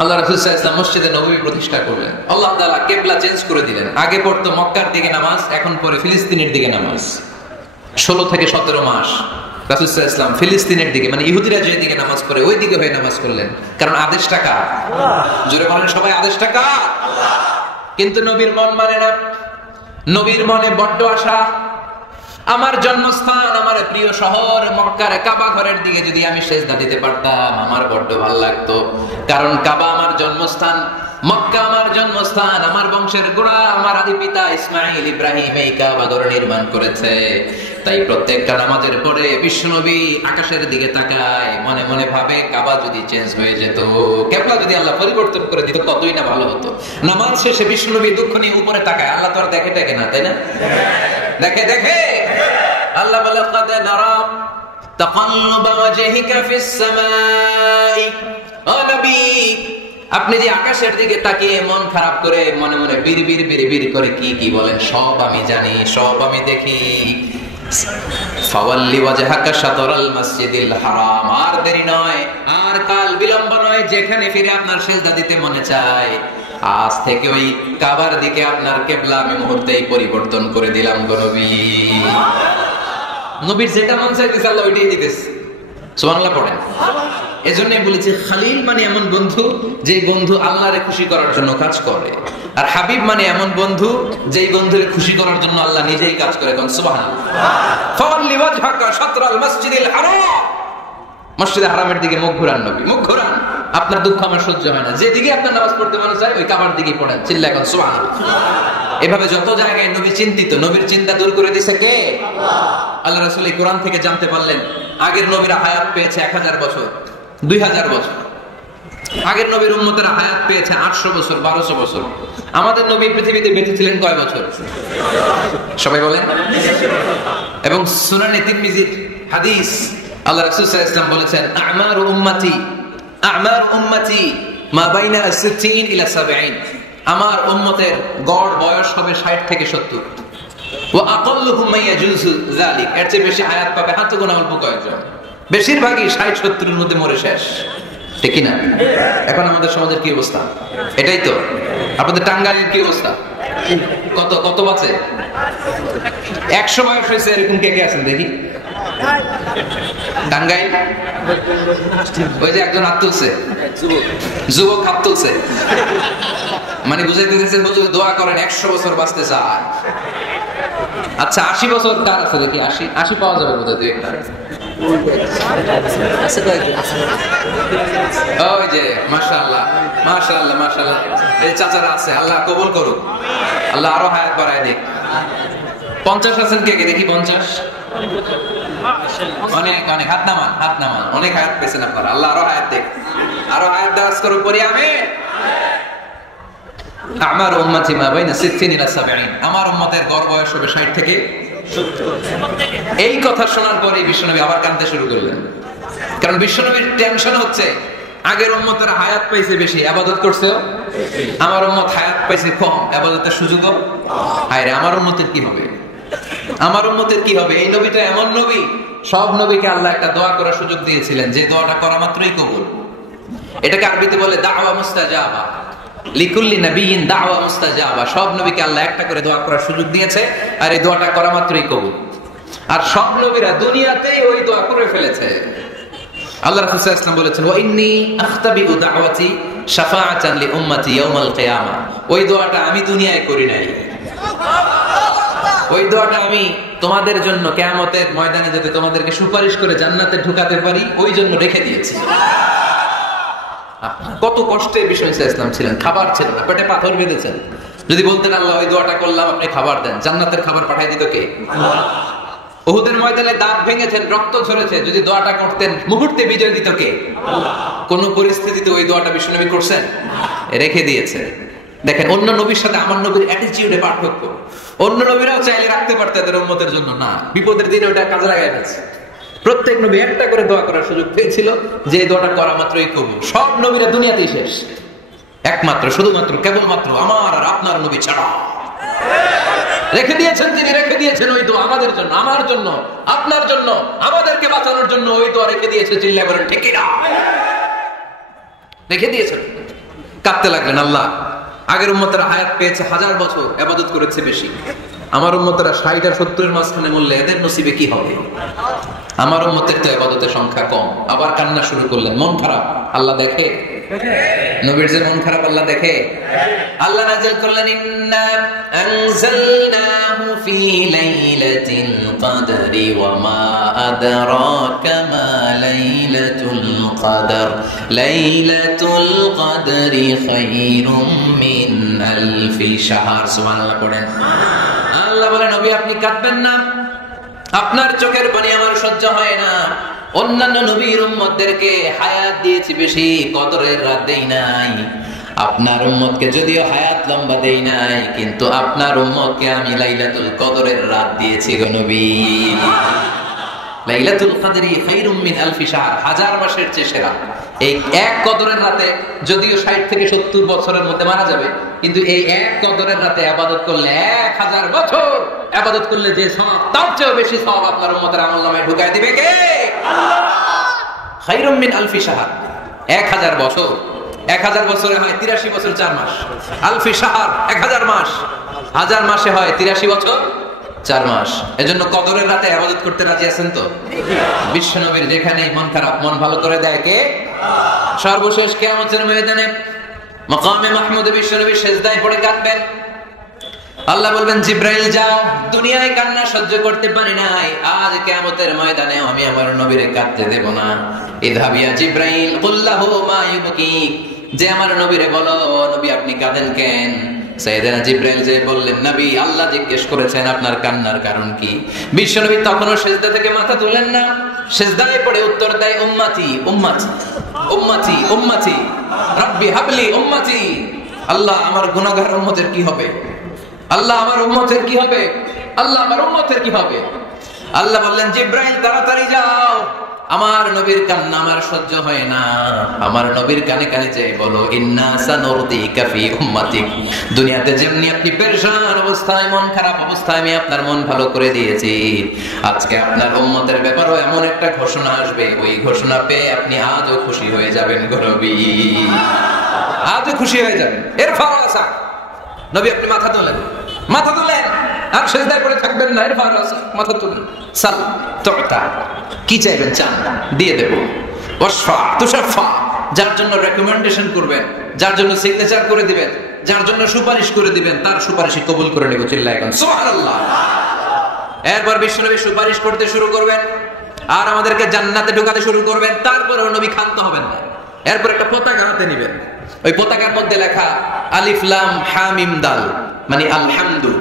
আল্লাহ রাসূল সাল্লাল্লাহু আলাইহি ওয়াসাল্লাম মসজিদে নববী প্রতিষ্ঠা করলেন, আল্লাহ তাআলা কিবলা চেঞ্জ করে দিলেন। আগে পড়তো মক্কার দিকে নামাজ, এখন পড়ে ফিলিস্তিনের দিকে নামাজ। 16 থেকে 17 মাস রাসূল সাল্লাল্লাহু আলাইহি ওয়াসাল্লাম ফিলিস্তিনের দিকে, মানে ইহুদিরা যে দিকে নামাজ পড়ে ওই দিকে হয়ে নামাজ করলেন, কারণ আদেশটা কার? জোরে বলেন সবাই, আদেশটা কার? কিন্তু নবীর মন মানে না। নবীর মনে বড্ড আশা, আমার জন্মস্থান, আমার প্রিয় শহর মক্কার কাবা ঘরের দিকে যদি আমি সেজদা দিতে পারতাম আমার বড্ড ভালো লাগতো। কারণ কাবা আমার জন্মস্থান, মক্কা আমার জন্মস্থান, আমার বংশের গোড়া, আমার আদি পিতা ইসমাইল ইব্রাহিম এই কাবা ঘর নির্মাণ করেছে। তাই প্রত্যেকটা নামাজের পরে বিশ্বনবী আকাশের দিকে তাকায়, মনে মনে ভাবে কাবা যদি চেঞ্জ হয়ে যেত, কিবলা যদি আল্লাহ পরিবর্তন করে দিত কতই না ভালো হতো। নামাজ শেষে বিশ্বনবী দুঃখ নিয়ে উপরে তাকায়, আল্লাহ তো আর দেখে টেকে না, তাই না? দেখে দেখে। আল্লাহ বলে قد نرى تقلب وجهك في السماء ও নবী, আপনি যে আকাশের দিকে তাকিয়ে মন খারাপ করে মনে মনে বিড়বিড় বিড়বিড় করে কি কি বলেন, সব আমি জানি, সব আমি দেখি। ফাওয়াল্লি ওয়াজহাকা শাতরাল মাসজিদিল হারাম, আর দেরি নয়, আর কাল বিলম্ব নয়, যেখানে ফিরে আপনার সিজদা দিতে মনে চায় আজ থেকে ওই কাবার দিকে আপনার কিবলা আমি মুহূর্তেই পরিবর্তন করে দিলাম গো নবী। নবীর যেটা মন চাইতেছে আল্লাহ ওইটাই দিতেছে। সুবহানাল্লাহ পড়েন। এজন্যই বলেছি খালিল মানে এমন বন্ধু যেই বন্ধু আল্লাহরে খুশি করার জন্য কাজ করে, আর হাবিব মানে এমন বন্ধু যেই বন্ধুরে খুশি করার জন্য আল্লাহ নিজেই কাজ করে। কোন সুবহানাল্লাহ। ফাওয়াল্লি ওয়াজহাকা শাতরাল মাসজিদিল হারাম, মসজিদে হারামের দিকে মুখ ঘুরান নবী, মুখ ঘুরান। আপনার দুঃখ আমার সহ্য হয় না, যেদিকে আপনার নামাজ পড়তে মনে চায় ওই কাবার দিকেই পড়েন। চিল্লায় কোন সুবহানাল্লাহ। এভাবে যত জায়গায় নবী চিন্তিত, নবীর চিন্তা দূর করে দিয়েছে কে? আল্লাহ রাসূল এই কোরআন থেকে জানতে পারলেন আগের নবীরা হায়াত পেয়েছে 1000 বছর, 2000 বছর। আগের নবীর উম্মতেরা হায়াত পেয়েছে 800 বছর, 1200 বছর। আমাদের নবী পৃথিবীতে বেঁচে ছিলেন কয় বছর? সবাই বলেন। এবং সুনানে তিরমিজির হাদিস, আল্লাহ রাসূল সাল্লাল্লাহু আলাইহি ওয়াসাল্লাম বলেছেন আ'মার উম্মতি মা বাইনা 60 ইলা 70, আমার উম্মতের গড় বয়স হবে 60 থেকে 70। ওয়া আকাল্লুহুম মা ইয়াজুজু যালিক, এর চেয়ে বেশি হায়াত পাবে হাতে গোনা অল্প কয়েকজন। বেশিরভাগই 60-70 এর মধ্যে মরে শেষ, ঠিক কি না? এখন আমাদের সমাজের কি অবস্থা? এটাই তো। আপনাদের টাঙ্গাইলের কি অবস্থা? কত কত বাঁচে? 100 বয়স হয়েছে এরকম কে কে আছেন দেখি? টাঙ্গাইল ওই যে একজন হাত তুলছে, যুবক হাত তুলছে, মানে বুঝাইতে দিয়েছে হুজুর দোয়া করেন 100 বছর বাঁচতে চায়। আচ্ছা 80 বছর কার আছে দেখি? 80 পাওয়া যাবে বোধহয় দুই একটা। ওই যে মাশাআল্লাহ মাশাআল্লাহ মাশাআল্লাহ, এই চাচারা আছে, আল্লাহ কবুল করুক, আল্লাহ আরো হায়াত বাড়ায় দিক। 50 আছেন কে কে দেখি? 50 অনেক অনেক, হাত নামান হাত নামান, অনেক হায়াত পেয়েছেন আপনারা, আল্লাহ আরো হায়াত দিক, আরো হায়াত দারাজ করুক, পড়ি আমিন। আমার উম্মতি মা বাইনা 60 ইলা 70, আমার উম্মতের গড় বয়স হবে 60 থেকে 70। এই কথা শোনার পরে বিশ্বনবী আবার কাঁদতে শুরু করলেন, কারণ বিশ্বনবীর টেনশন হচ্ছে আগের উম্মতের হায়াত পাইছে বেশি, ইবাদত করছে, আমার উম্মত হায়াত পাইছে কম, ইবাদতের সুযোগও। হায়রে আমার উম্মতের কি হবে, আমার উম্মতের কি হবে? এই নবী তো এমন নবী, সব নবীকে আল্লাহ একটা দোয়া করার সুযোগ দিয়েছিলেন, যে দোয়াটা করা মাত্রই কবুল। এটাকে আরবিতে বলে দাওয়া মুস্তাজাবা, লিকুল্লি নবিয়িন দাওয়া মুস্তাজাবা। সব নবীকে আল্লাহ একটা করে দোয়া করার সুযোগ দিয়েছে, আর এই দোয়াটা করা মাত্রই কবুল। আর সব নবীরা দুনিয়াতেই ওই দোয়া করে ফেলেছে। আল্লাহ রাসূল সাল্লাল্লাহু আলাইহি ওয়াসাল্লাম বলেছেন, ওয়া ইন্নী আখতাবিউ দাওয়াতি শাফাআতান লি উম্মতি ইয়াউমাল কিয়ামা। ওই দোয়াটা আমি দুনিয়ায় করি নাই, ওই দোয়াটা আমি তোমাদের জন্য কিয়ামতের ময়দানে যাতে তোমাদেরকে সুপারিশ করে জান্নাতে ঢুকাতে পারি, ওই জন্য রেখে দিয়েছি। কত কষ্টের বিষয় ইসলাম ছিলেন, খাবার ছিল না, পেটে পাথর বেঁধেছেন। যদি বলতেন আল্লাহ ওই দোয়াটা করলাম, আপনি খাবার দেন, জান্নাতের খাবার পাঠিয়ে দিত কে? উহুদের ময়দানে দাঁত ভেঙেছেন, রক্ত ঝরেছে, যদি দোয়াটা করতেন মুহূর্তে বিজয় দিত কে? কোন পরিস্থিতিতে ওই দোয়াটা বিশ্বনবী করছেন? রেখে দিয়েছে। দেখেন অন্য নবীর সাথে আমার নবীর অ্যাটিটিউডে পার্থক্য। অন্য নবীরাও চাইলে রাখতে পারতেন তাদের উম্মতের জন্য, না, বিপদের দিনে ওটা কাজে লাগাই ফেলছে। প্রত্যেক নবী একটা করে দোয়া করার সুযোগ পেয়েছিল, যে দোয়াটা করা মাত্রই কবুল। সব নবীরা দুনিয়াতেই শেষ, একমাত্র শুধুমাত্র কেবলমাত্র আমার আর আপনার নবী ছাড়া রেখে দিয়েছেন তিনি, রেখে দিয়েছেন ওই দোয়া আমাদের জন্য, আমার জন্য, আপনার জন্য, আমাদেরকে বাঁচানোর জন্য ওই দোয়া রেখে দিয়েছে। চিল্লায় বলেন ঠিক কিনা? রেখে দিয়েছেন। কাঁদতে লাগলেন, আল্লাহ আগের উম্মতেরা হায়াত পেয়েছে 1000 বছর, ইবাদত করেছে বেশি, আমার উম্মতেরা 60 আর 70 এর মাঝখানে মরলে এদের নসিবে কি হবে? আমার উম্মতের তো ইবাদতের সংখ্যা কম। আবার কান্না শুরু করলেন, মন খারাপ, আল্লাহ দেখে নবীর যে মন খারাপ আল্লাহ দেখে। আল্লাহ নাযিল করলেন, ইন্না আনজালনাহু ফি লাইলাতিল কদরি ওয়া মা আদরাকা মা লাইলাতুল কদর লাইলাতুল কদরি খায়রুম মিন আলফি শাহর। সুবহানাল্লাহ পড়েন। আল্লাহ বলেন, নবী আপনি কাঁদবেন না, আপনার চোখের পানি আমার সহ্য হয় না। অন্যান্য নবীর উম্মতদেরকে হায়াত দিয়েছি বেশি, কদরের রাত দেই নাই। আপনার উম্মতকে যদিও হায়াত লম্বা দেই নাই, কিন্তু আপনার উম্মতকে আমি লাইলাতুল কদরের রাত দিয়েছি গো নবী। লাইলাতুল কদরি খায়রুম মিন আলফি শাহর, 1000 মাসের চেয়ে সেরা। এই এক কদরের রাতে যদিও 60 থেকে 70 বছরের মধ্যে মারা যাবে, কিন্তু এই এক কদরের রাতে ইবাদত করলে 1000 বছর ইবাদত করলে যে সওয়াব, তার চেয়ে বেশি সওয়াব আপনার উম্মতের আমলনামায় ঢুকায় দিবে কে? আল্লাহ। খায়রুম মিন আলফি শাহর, 1000 বছর। 1000 বছরে হয় 83 বছর 4 মাস। আলফি শাহর 1000 মাস, 1000 মাসে হয় 83 বছর 4 মাস। এজন্য কদরের রাতে ইবাদত করতে রাজি আছেন তো? বিশ্বনবীর যেখানে মন খারাপ, মন ভালো করে দেয় কে? সর্বশেষ কিয়ামতের ময়দানে মাকামে মাহমুদে বিশ্বনবী সিজদায় পড়ে কাঁদবেন। আল্লাহ বলবেন, জিব্রাইল যাও, দুনিয়ায় কান্না সহ্য করতে পারি নাই, আজ কিয়ামতের ময়দানে আমি আমার নবীরে কাঁদতে দেব না। ইযহাবিয়া জিব্রাইল কুল্লাহু মা ইউবকিক, যে আমার নবীরে বলো, নবী আপনি কাঁদেন কেন? সাইয়েদনা জিব্রাইল যে বললেন, নবী আল্লাহ জিজ্ঞেস করেছেন আপনার কান্নার কারণ কি? বিশ্বনবী তখনও সিজদা থেকে মাথা তুললেন না, সিজদায় পড়ে উত্তর দেয়, উম্মতি উম্মতি উম্মতি উম্মতি রাব্বি হাবলি উম্মতি। আল্লাহ আমার গুনাহগার উম্মতের কি হবে? আল্লাহ আমার উম্মতের কি হবে? আল্লাহ আমার উম্মতের কি হবে? আল্লাহ বললেন, জিব্রাইল তাড়াতাড়ি যাও, আমার নবীর কান্না আমার সহ্য হয় না, আমার নবীর কানে কানে যে বলো, ইন্না সানুরদিকা ফি উম্মাতিক, দুনিয়াতে যেমনি আপনি পেরেশান অবস্থায়, মন খারাপ অবস্থায় আমি আপনার মন ভালো করে দিয়েছি, আজকে আপনার উম্মতের ব্যাপারেও এমন একটা ঘোষণা আসবে, ওই ঘোষণা পেয়ে আপনি আজও খুশি হয়ে যাবেন গো নবী, আজও খুশি হয়ে যাবেন। এর ফারাসা নবী আপনি মাথা তোলেন, মাথা তোলেন, আর সিজদায় পড়ে থাকবেন না, এর ফারাসা মাথা তুলেন। সাল তুতা, কি চাইবেন চান, দিয়ে দেব। ওয়াশফা তুশাফা, যার জন্য রেকমেন্ডেশন করবেন, যার জন্য সিগনেচার করে দিবেন, যার জন্য সুপারিশ করে দিবেন, তার সুপারিশ কবুল করে নেব। চিল্লায় এখন সুবহানাল্লাহ। এরপর বিশ্বনবী সুপারিশ করতে শুরু করবেন, আর আমাদেরকে জান্নাতে ঢোকাতে শুরু করবেন। তারপরেও নবী ক্ষান্ত হবেন না, এরপর একটা পতাকা হাতে নিবেন, ওই পতাকার মধ্যে লেখা আলিফ লাম হা মিম দাল, মানে আলহামদু,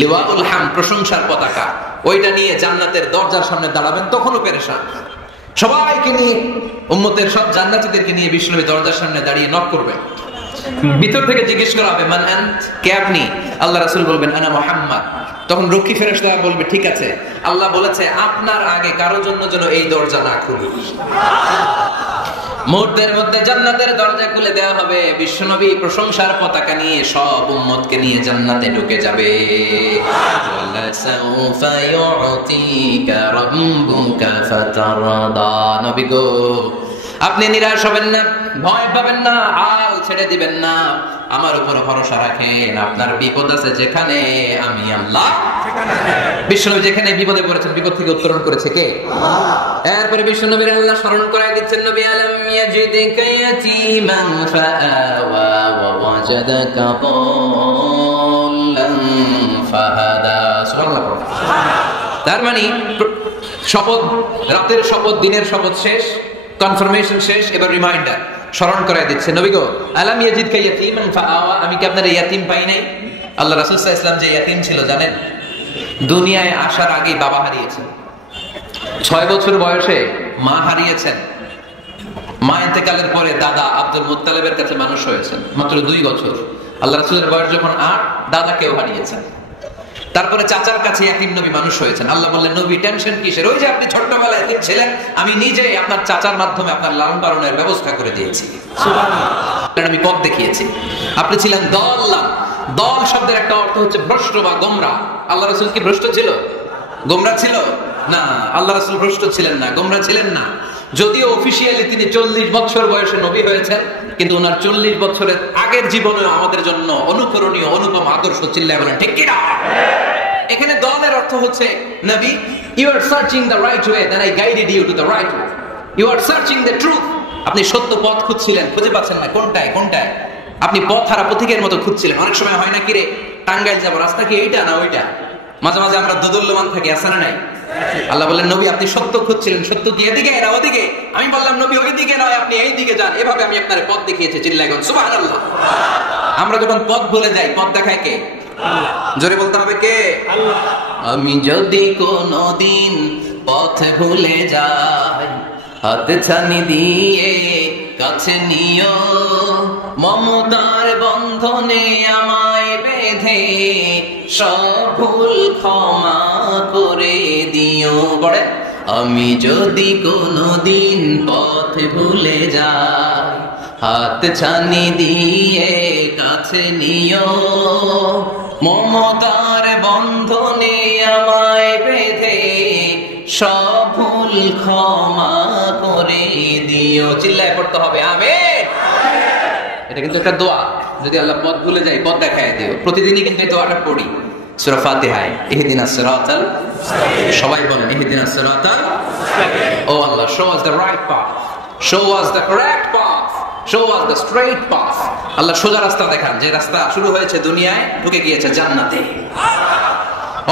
লিওয়াউল হাম, প্রশংসার পতাকা। ওইটা নিয়ে জান্নাতের দরজার সামনে দাঁড়াবেন, তখনও পেরেশান। সবাইকে নিয়ে, উম্মতের সব জান্নাতীদেরকে নিয়ে বিষ্ণুনবী দরজার সামনে দাঁড়িয়ে নক করবেন। ভিতর থেকে জিজ্ঞেস করা হবে, মান আনত, কে আপনি? আল্লাহ রাসূল বলবেন, আনা মুহাম্মদ। তখন রক্ষী ফেরেশতারা বলবে, ঠিক আছে, আল্লাহ বলেছে আপনার আগে কারো জন্য যেন এই দরজা না খুলি। মুহূর্তের মধ্যে জান্নাতের দরজা খুলে দেওয়া হবে, বিশ্বনবী প্রশংসার পতাকা নিয়ে সব উম্মতকে নিয়ে জান্নাতে ঢুকে যাবে। ওয়ালা সাউফা ইউতিকা রাব্বুকা ফাতারদা। নবী গো, আপনি নিরাশ হবেন না, ভয় পাবেন না, হাল ছেড়ে দিবেন না, আমার উপর ভরসা রাখেন। আপনার বিপদ আছে যেখানে, আমি আল্লাহ বিশ্বনবী যেখানে বিপদে পড়েছেন, বিপদ থেকে উত্তরণ করেছে কে? এরপরে বিশ্বনবীর আল্লাহ স্মরণ করায় দিচ্ছেন, নবী আলাম ইয়াজিদিকা ইয়াতীমান ফাআওয়া ওয়া ওয়াজাদাকা দাল্লান ফাহাদা। সুবহানাল্লাহ। তার মানে শপথ, রাতের শপথ, দিনের শপথ শেষ, কনফার্মেশন শেষ, এবার রিমাইন্ডার, স্মরণ করায় দিচ্ছে, নবী গো, আলাম ইয়াজিদকা ইয়াতীমান ফাআওয়া, আমি কি আপনার ইয়াতীম পাই নাই? আল্লাহ রাসূল সাল্লাল্লাহু আলাইহি ওয়াসাল্লাম যে ইয়াতীম ছিল জানেন? দুনিয়ায় আসার আগেই বাবা হারিয়েছেন, 6 বছর বয়সে মা হারিয়েছেন, মা ইন্তেকালের পরে দাদা আব্দুল মুত্তালিবের কাছে মানুষ হয়েছেন, মাত্র 2 বছর। আল্লাহ রাসূলের বয়স যখন 8, দাদাকেও হারিয়েছেন। তারপরে চাচার কাছে ইয়াতীম নবী মানুষ হয়েছেন। আল্লাহ বললেন, নবী টেনশন কিসের? ওই যে আপনি ছোট্টবেলায় ইয়াতীম ছিলেন, আমি নিজে আপনার চাচার মাধ্যমে আপনার লালন পালনের ব্যবস্থা করে দিয়েছি। সুবহানাল্লাহ। আমি পথ দেখিয়েছি। আপনি ছিলেন দল্লান। দল শব্দের একটা অর্থ হচ্ছে ভ্রষ্ট বা গোমরা। আল্লাহ রাসূল কি ভ্রষ্ট ছিল? গোমরা ছিল না। আল্লাহ রাসূল ভ্রষ্ট ছিলেন না, গোমরা ছিলেন না। যদিও অফিশিয়ালি তিনি 40 বছর বয়সে নবী হয়েছেন, কিন্তু ওনার 40 বছরের আগের জীবনে আমাদের জন্য অনুকরণীয়, অনুপম আদর্শ। চিল্লায় বলেন ঠিক কি না? এখানে দলের অর্থ হচ্ছে, নবী, you are searching the right way, then I guided you to the right way. You are searching the truth. আপনি সত্য পথ খুঁজছিলেন, খুঁজে পাচ্ছেন না, কোনটায় কোনটায়? আপনি পথ হারা পথিকের মতো খুঁজছিলেন। অনেক সময় হয় না কি রে, টাঙ্গাইল যাবো, রাস্তা কি এইটা না ওইটা? মাঝে মাঝে আমরা দোদুল্যমান থাকি, আছে না নাই? আল্লাহ বললেন, নবী আপনি সত্য খুঁজছিলেন, সত্য কি এদিকে না ওদিকে? আমি বললাম, নবী ওইদিকে নয়, আপনি এই দিকে যান। এভাবে আমি আপনার পথ দেখিয়েছি। চিল্লায় সুবহানাল্লাহ। আমরা যখন পথ ভুলে যাই, পথ দেখায় কে? জোরে বলতে হবে কে? আল্লাহ। আমি যদি কোনদিন পথ ভুলে যাই, হাত ছানি দিয়ে কাছে নিও, মমতার বন্ধনে আমায় বেঁধে সব ভুল ক্ষমা করে দিও। বলে, আমি যদি কোনদিন পথ ভুলে যাই, হাত ছানি দিয়ে কাছে নিও, মমতার বন্ধনে আমায় বেঁধে সব ভুল ক্ষমা করে দিও। চিল্লায় পড়তে হবে আমিন। এটা কিন্তু একটা দোয়া। যদি আল্লাহ পথ ভুলে যাই, পথ দেখায় দিও। প্রতিদিনই কিন্তু এই দোয়াটা পড়ি সূরা ফাতিহায়, ইহদিনাস সিরাতাল মুস্তাকিম। সবাই বলেন ইহদিনাস সিরাতাল মুস্তাকিম। ও আল্লাহ, show us the right path, show us the correct path, show us the straight path. আল্লাহ সোজা রাস্তা দেখান, যে রাস্তা শুরু হয়েছে দুনিয়ায়, ঢুকে গিয়েছে জান্নাতে।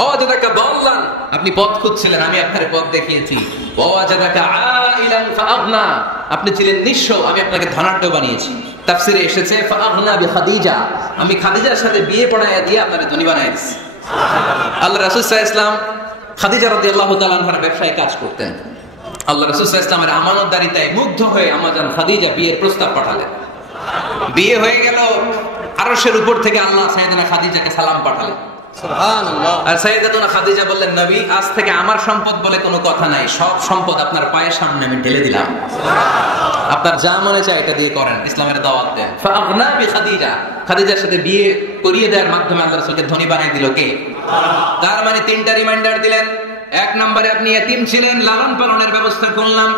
ও যাদাকা দাল্লান, আপনি পথ খুঁজছিলেন, আমি আপনার পথ দেখিয়েছি। ও যাদাকা আইলান ফাআগনা, আপনি ছিলেন নিঃস্ব, আমি আপনাকে ধনাঢ্য বানিয়েছি। তাফসিরে এসেছে ফাআগনা বিখাদিজা, আমি খাদিজার সাথে বিয়ে পড়াইয়া দিয়ে আপনাকে ধনী বানাইছি। আল্লাহ রাসূল সাল্লাল্লাহু আলাইহি ওয়াসাল্লাম খাদিজা রাদিয়াল্লাহু তাআলা আনহার ব্যবসায় কাজ করতেন। আল্লাহ রাসূল সাল্লাল্লাহু আলাইহি ওয়াসাল্লামের আমানতদারিতায় মুগ্ধ হয়ে আমাজান খাদিজা বিয়ের প্রস্তাব পাঠালেন। বিয়ে হয়ে গেল, আরশের উপর থেকে আল্লাহ সাইয়েদানা খাদিজাকে সালাম পাঠালেন। সুবহানাল্লাহ। আর সাইয়েদাতুনা খাদিজা বললেন, নবী, আজ থেকে আমার সম্পদ বলে কোনো কথা নাই, সব সম্পদ আপনার পায়ের সামনে আমি ঢেলে দিলাম। সুবহানাল্লাহ। আপনার যা মনে চায় এটা দিয়ে করেন, ইসলামের দাওয়াত দেন। ফাআগনা বিখাদিজা, খাদিজার সাথে বিয়ে করিয়ে দেওয়ার মাধ্যমে আল্লাহ রাসূলকে ধনী বানিয়ে দিল কে? তার মানে 3টা রিমাইন্ডার দিলেন। 1 নম্বরে আপনি ইতিম ছিলেন, লালন পালনের ব্যবস্থা করলাম।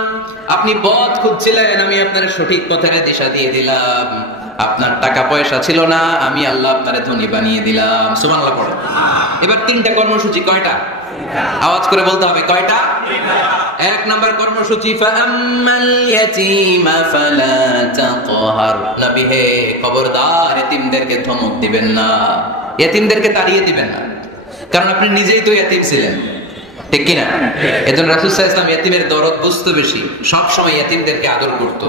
আপনি পথ খুঁজছিলেন, আমি আপনার সঠিক পথের দিশা দিয়ে দিলাম। আপনার টাকা পয়সা ছিল না, আমি আল্লাহ আপনার ধনী বানিয়ে দিলাম। সুবহানাল্লাহ পড়ো। এবার 3টা কর্মসূচি, কয়টা? আওয়াজ করে বলতে হবে, কয়টা? 1 নম্বর কর্মসূচি, ফাআম্মাল ইয়াতীমা ফালা তাকহার। নবী হে, খবরদার এতিমদেরকে ধমক দিবেন না, এতিমদেরকে তাড়িয়ে দিবেন না, কারণ আপনি নিজেই তো এতিম ছিলেন। ঠিক কিনা? এজন্য রাসূল সাল্লাল্লাহু আলাইহি ওয়াসাল্লাম ইয়েতিমের দরদ বুঝতে বেশি, সব সময় ইয়েতিমদেরকে আদর করত।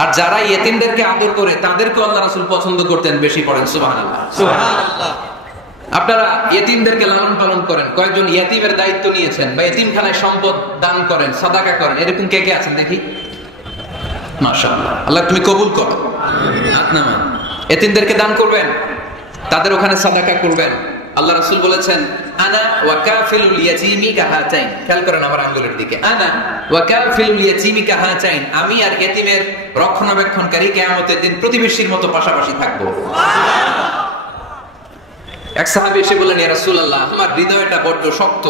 আর যারা ইয়েতিমদেরকে আদর করে তাদেরকে আল্লাহ রাসূল পছন্দ করতেন বেশি। পড়েন সুবহানাল্লাহ। সুবহানাল্লাহ। আপনারা ইয়েতিমদেরকে লালন পালন করেন, কয়েকজন ইয়েতিমের দায়িত্ব নিয়েছেন বা ইয়েতিমখানায় সম্পদ দান করেন, সাদাকা করেন, এরকম কে কে আছেন দেখি? মাশাআল্লাহ, আল্লাহ তুমি কবুল করো। আপনারা ইয়েতিমদেরকে দান করবেন, তাদের ওখানে সাদাকা করবেন। আল্লাহ রাসূল বলেছেন আনা ওয়া কাফিলুল ইয়াতীমি কাহাতাইন। খেয়াল করেন আমার আঙ্গুলের দিকে, আনা ওয়া কাফিলুল ইয়াতীমি কাহাতাইন, আমি আর ইয়েতিমের রক্ষণাবেক্ষণকারী কিয়ামতের দিন প্রতিবেশীর মতো পাশাপাশি থাকবো। এক সাহাবী এসে বললেন, ইয়া রাসূলুল্লাহ, আমার হৃদয়টা বড্ড শক্ত,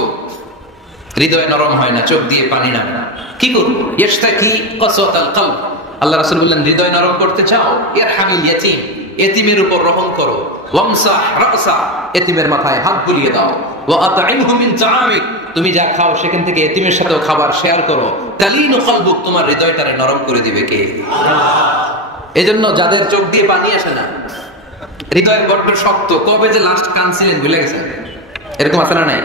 হৃদয় নরম হয় না, চোখ দিয়ে পানি নামে না, কি করব? ইশতাকি কসওয়াতাল কলব। আল্লাহ রাসূল বললেন, হৃদয় নরম করতে চাও? ইরহামিল ইয়াতীম, এতিমের উপর রহম করো। ওয়ামসাহ রাসা, এতিমের মাথায় হাত বুলিয়ে দাও। ওয়া আত'ইমহু মিন তাআমিক, তুমি যা খাও সেখান থেকে এতিমের সাথেও খাবার শেয়ার করো। তালিনু কলবুক, তোমার হৃদয়টারে নরম করে দিবে কে? এজন্য যাদের চোখ দিয়ে পানি আসে না, হৃদয় বড্ড শক্ত, কবে যে লাস্ট কাঁদছিলেন ভুলে গেছেন? এরকম আছে না নাই?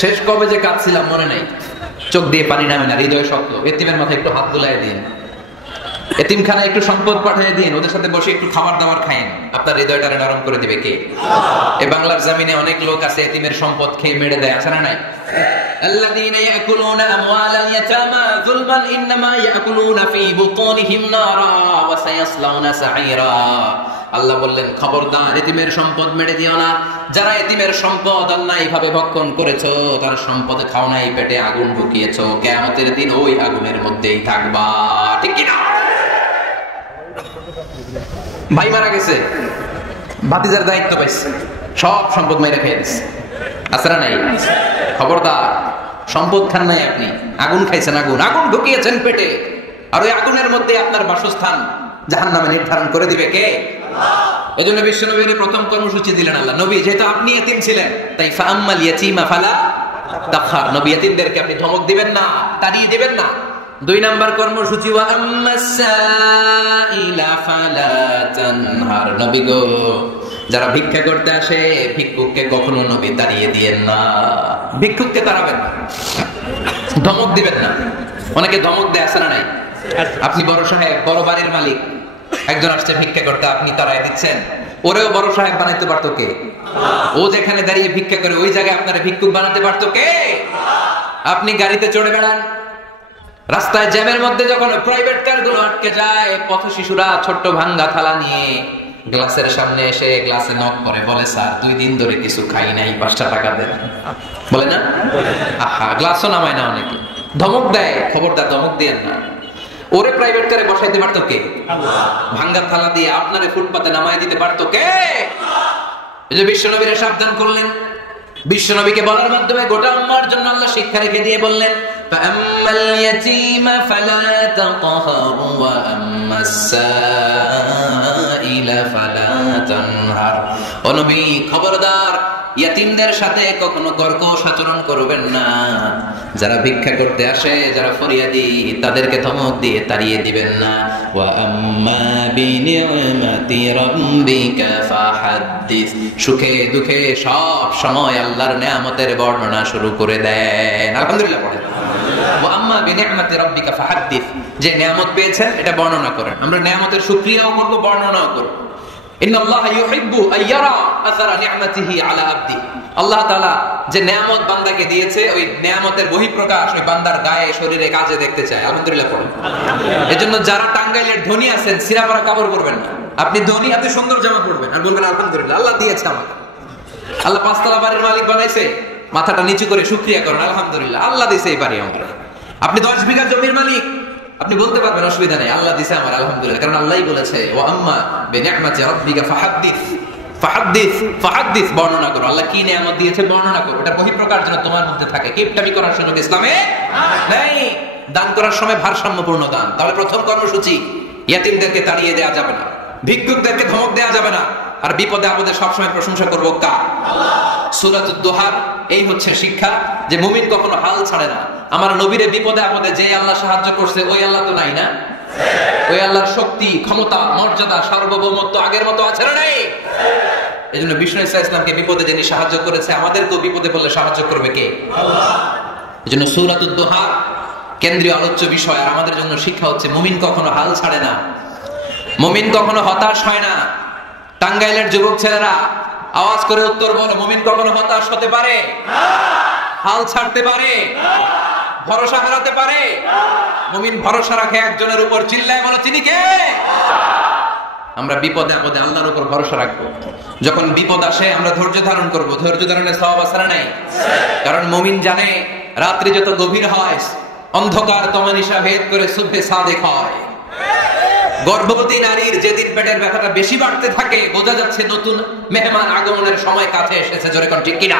শেষ কবে যে কাঁদছিলাম মনে নাই? চোখ দিয়ে পানি নামে না, হৃদয় শক্ত। এতিমের মাথায় একটু হাত বুলায় দিন, এতিমখানায় একটু সম্পদ পাঠিয়ে দিন, ওদের সাথে বসে একটু খাবার দাবার খায়েন, আপনার হৃদয়টারে নরম করে দিবে কে? এই বাংলার জমিনে অনেক লোক আছে এতিমের সম্পদ খেয়ে মেরে দেয়, আছে না নাই? আল্লাযীনা ইয়াকুলুনা আমওয়ালাল ইয়াতামা যুলমান ইন্নামা ইয়াকুলুনা ফী বুতুনিহিম নারা ওয়া সায়াসলাউনা সাঈরা। আল্লাহ বললেন, খবরদার এতিমের সম্পদ মেরে দিও না। যারা এতিমের সম্পদ অন্যায়ভাবে ভক্ষণ করেছো, তার সম্পদ খাও নাই, পেটে আগুন ঢুকিয়েছো, কিয়ামতের দিন ওই আগুনের মধ্যেই থাকবা। ঠিক কি না? ভাই মারা গেছে, ভাতিজার দায়িত্ব পাইছে, সব সম্পদ মেরে খেয়ে দিচ্ছে, আছে না নাই? খবরদার, সম্পদ খান নাই আপনি, আগুন খাইছেন, আগুন ঢুকিয়েছেন পেটে, আর ওই আগুনের মধ্যে আপনার বাসস্থান জাহান্নামে নির্ধারণ করে দিবে কে? এজন্য বিশ্বনবী প্রথম কর্মসূচি দিলেন আল্লাহ। নবী যেহেতু আপনি ইতিম ছিলেন, তাই ফাআম্মাল ইয়াতীমা ফালা তাকহার, নবী ইতিমদেরকে আপনি ধমক দিবেন না, তাড়িয়ে দিবেন না। 2 নাম্বার কর্মসূচি ওয়া আম্মাস সাইলা ফালা তানহার, নবী গো যারা ভিক্ষা করতে আসে ভিক্ষুককে কখনো নবী তাড়িয়ে দিয়েন না, ভিক্ষুককে তাড়াবেন না, ধমক দিবেন না। অনেকে ধমক দেয়, আছে না নাই? আপনি বড় সাহেব, বড় বাড়ির মালিক, একজন আসছে ভিক্ষা করতে, আপনি তাড়াই দিচ্ছেন, ওরেও বড় সাহেব বানাইতে পারতো কে? ও যেখানে দাঁড়িয়ে ভিক্ষা করে ওই জায়গায় আপনারা ভিক্ষুক বানাতে পারতো কে? আপনি গাড়িতে চড়ে বেড়ান, রাস্তায় জ্যামের মধ্যে যখন প্রাইভেট কার গুলো আটকে যায়, পথ শিশুরা ছোট্ট ভাঙ্গা থালা নিয়ে গ্লাসের সামনে এসে গ্লাসে নক করে, বলে স্যার 2 দিন ধরে কিছু খাই নাই, 5টা টাকা দেন, বলে না? আহা, গ্লাসও নামায় না, অনেকে ধমক দেয়। খবরদার, ধমক দিয়েন না। ওরে প্রাইভেট কারে বসাইতে পারতো কে? ভাঙ্গা থালা দিয়ে আপনারে ফুটপাতে নামায় দিতে পারতো কে? এই যে বিশ্বনবীরা সাবধান করলেন, বিশ্বনবীকে বলার মাধ্যমে গোটা উম্মার জন্য আল্লাহ শিক্ষা রেখে দিয়ে বললেন, ফাআম্মাল ইয়াতীমা ফালা তাকহার ওয়া আম্মাস সাইলা ফালা তানহার। ও নবী, খবরদার, ইয়াতীমদের সাথে কখনো কর্কশ আচরণ করবেন না। যারা ভিক্ষা করতে আসে, যারা ফরিয়াদি, তাদেরকে ধমক দিয়ে তাড়িয়ে দিবেন না। ওয়া আম্মা বিনি'মাতি রাব্বিকা ফাহাদ্দিস, সুখে দুঃখে সব সময় আল্লাহর নিয়ামতের বর্ণনা শুরু করে দেন। আলহামদুলিল্লাহ পড়েন। ওয়া আম্মা বিনি'মাতি রাব্বিকা ফাহাদ্দিস, যে নিয়ামত পেয়েছেন এটা বর্ণনা করেন। আমরা নিয়ামতের শুকরিয়াও করব, বর্ণনাও করব। ইন্নাল্লাহা ইউহিব্বু আইয়ারা আসারা নি'মাতিহি আলা আবদি, আল্লাহ তাআলা যে নিয়ামত বান্দাকে দিয়েছে, ওই নিয়ামতের বহিঃপ্রকাশ ওই বান্দার গায়ে, শরীরে, কাজে দেখতে চায়। আলহামদুলিল্লাহ পড়েন। এজন্য যারা টাঙ্গাইলের ধনী আছেন, সিরাপাড়া কাপড় পরবেন না। আপনি ধনী, এত সুন্দর জামা পরবেন আর বলবেন আলহামদুলিল্লাহ, আল্লাহ দিয়েছে আমাকে, আল্লাহ 5 তলা বাড়ির মালিক বানাইছে, মাথাটা নিচু করে শুকরিয়া করেন, আলহামদুলিল্লাহ, আল্লাহ দিয়েছে এই বাড়ি আমার। আপনি 10 বিঘা জমির মালিক, আপনি বলতে পারবেন অসুবিধা নেই, আল্লাহ দিয়েছে আমার, আলহামদুলিল্লাহ, কারণ আল্লাহই বলেছে ওয়া আম্মা বিনি'মাতি রাব্বিকা ফাহাদ্দিস, ফাহাদ্দিস, ফাহাদ্দিস, বর্ণনা করো। আল্লাহ কি নিয়ামত দিয়েছে বর্ণনা করো, এটা বহিঃপ্রকাশ যেন তোমার মধ্যে থাকে। কিপটামি করার সুযোগ ইসলামে নেই। দান করার সময় ভারসাম্যপূর্ণ দান। তাহলে প্রথম কর্মসূচি, ইয়াতীমদেরকে তাড়িয়ে দেওয়া যাবে না, ভিক্ষুকদেরকে ধমক দেওয়া যাবে না, আর বিপদে আপদে সবসময় প্রশংসা করবো কার? আল্লাহ। সূরাতুদ দুহার এই হচ্ছে শিক্ষা, যে মুমিন কখনো হাল ছাড়ে না। আমার নবীরে বিপদে আপদে যে আল্লাহ সাহায্য করছে, ওই আল্লাহ তো নাই না? ওই আল্লাহর শক্তি, ক্ষমতা, মর্যাদা, সার্বভৌমত্ব আগের মতো আছে না নাই? এজন্য বিষ্ণু ঈসা ইসলামকে বিপদে যিনি সাহায্য করেছে, আমাদেরকেও বিপদে পড়লে সাহায্য করবে কে? আল্লাহ। এজন্য সূরাতুদ দুহা কেন্দ্রীয় আলোচ্য বিষয়। আর আমাদের জন্য শিক্ষা হচ্ছে মুমিন কখনো হাল ছাড়ে না, মুমিন কখনো হতাশ হয় না। টাঙ্গাইলের যুবক ছেলেরা আওয়াজ করে উত্তর বলো, মুমিন কখনো হতাশ হতে পারে? হাল ছাড়তে পারে? ভরসা হারাতে পারে? মুমিন ভরসা রাখে একজনের উপর। চিল্লায় বলো, তিনি কে? আমরা বিপদে আপদে আল্লাহর উপর ভরসা রাখবো। যখন বিপদ আসে আমরা ধৈর্য ধারণ করব। ধৈর্য ধারণের সওয়াব আছে না নাই? কারণ মুমিন জানে রাত্রি যত গভীর হয় অন্ধকার তমানিসা ভেদ করে সুবহে সাদেক হয়। গর্ভবতী নারীর যেদিন পেটের ব্যথাটা বেশি বাড়তে থাকে, বোঝা যাচ্ছে নতুন মেহমান আগমনের সময় কাছে এসেছে। জোরে কোন ঠিক কিনা?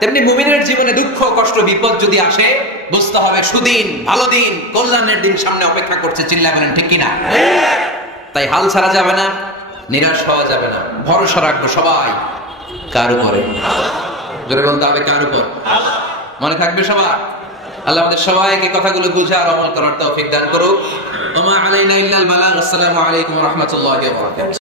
তেমনি মুমিনের জীবনে দুঃখ কষ্ট বিপদ যদি আসে, বুঝতে হবে সুদিন, ভালো দিন, কল্যাণের দিন সামনে অপেক্ষা করছে। চিল্লায় বলেন ঠিক কিনা? তাই হাল ছাড়া যাবে না, নিরাশ হওয়া যাবে না। ভরসা রাখবো সবাই কার উপরে? জোরে বলতে হবে কার উপর? মনে থাকবে সবার? আল্লাহ আমাদের সবাইকে কথাগুলো বুঝে আর আমল করার তৌফিক দান করুক। ওয়া মা আলাইনা ইল্লাল বালাগ। আসসালামু আলাইকুম ওয়া রাহমাতুল্লাহি ওয়া বারাকাতুহু।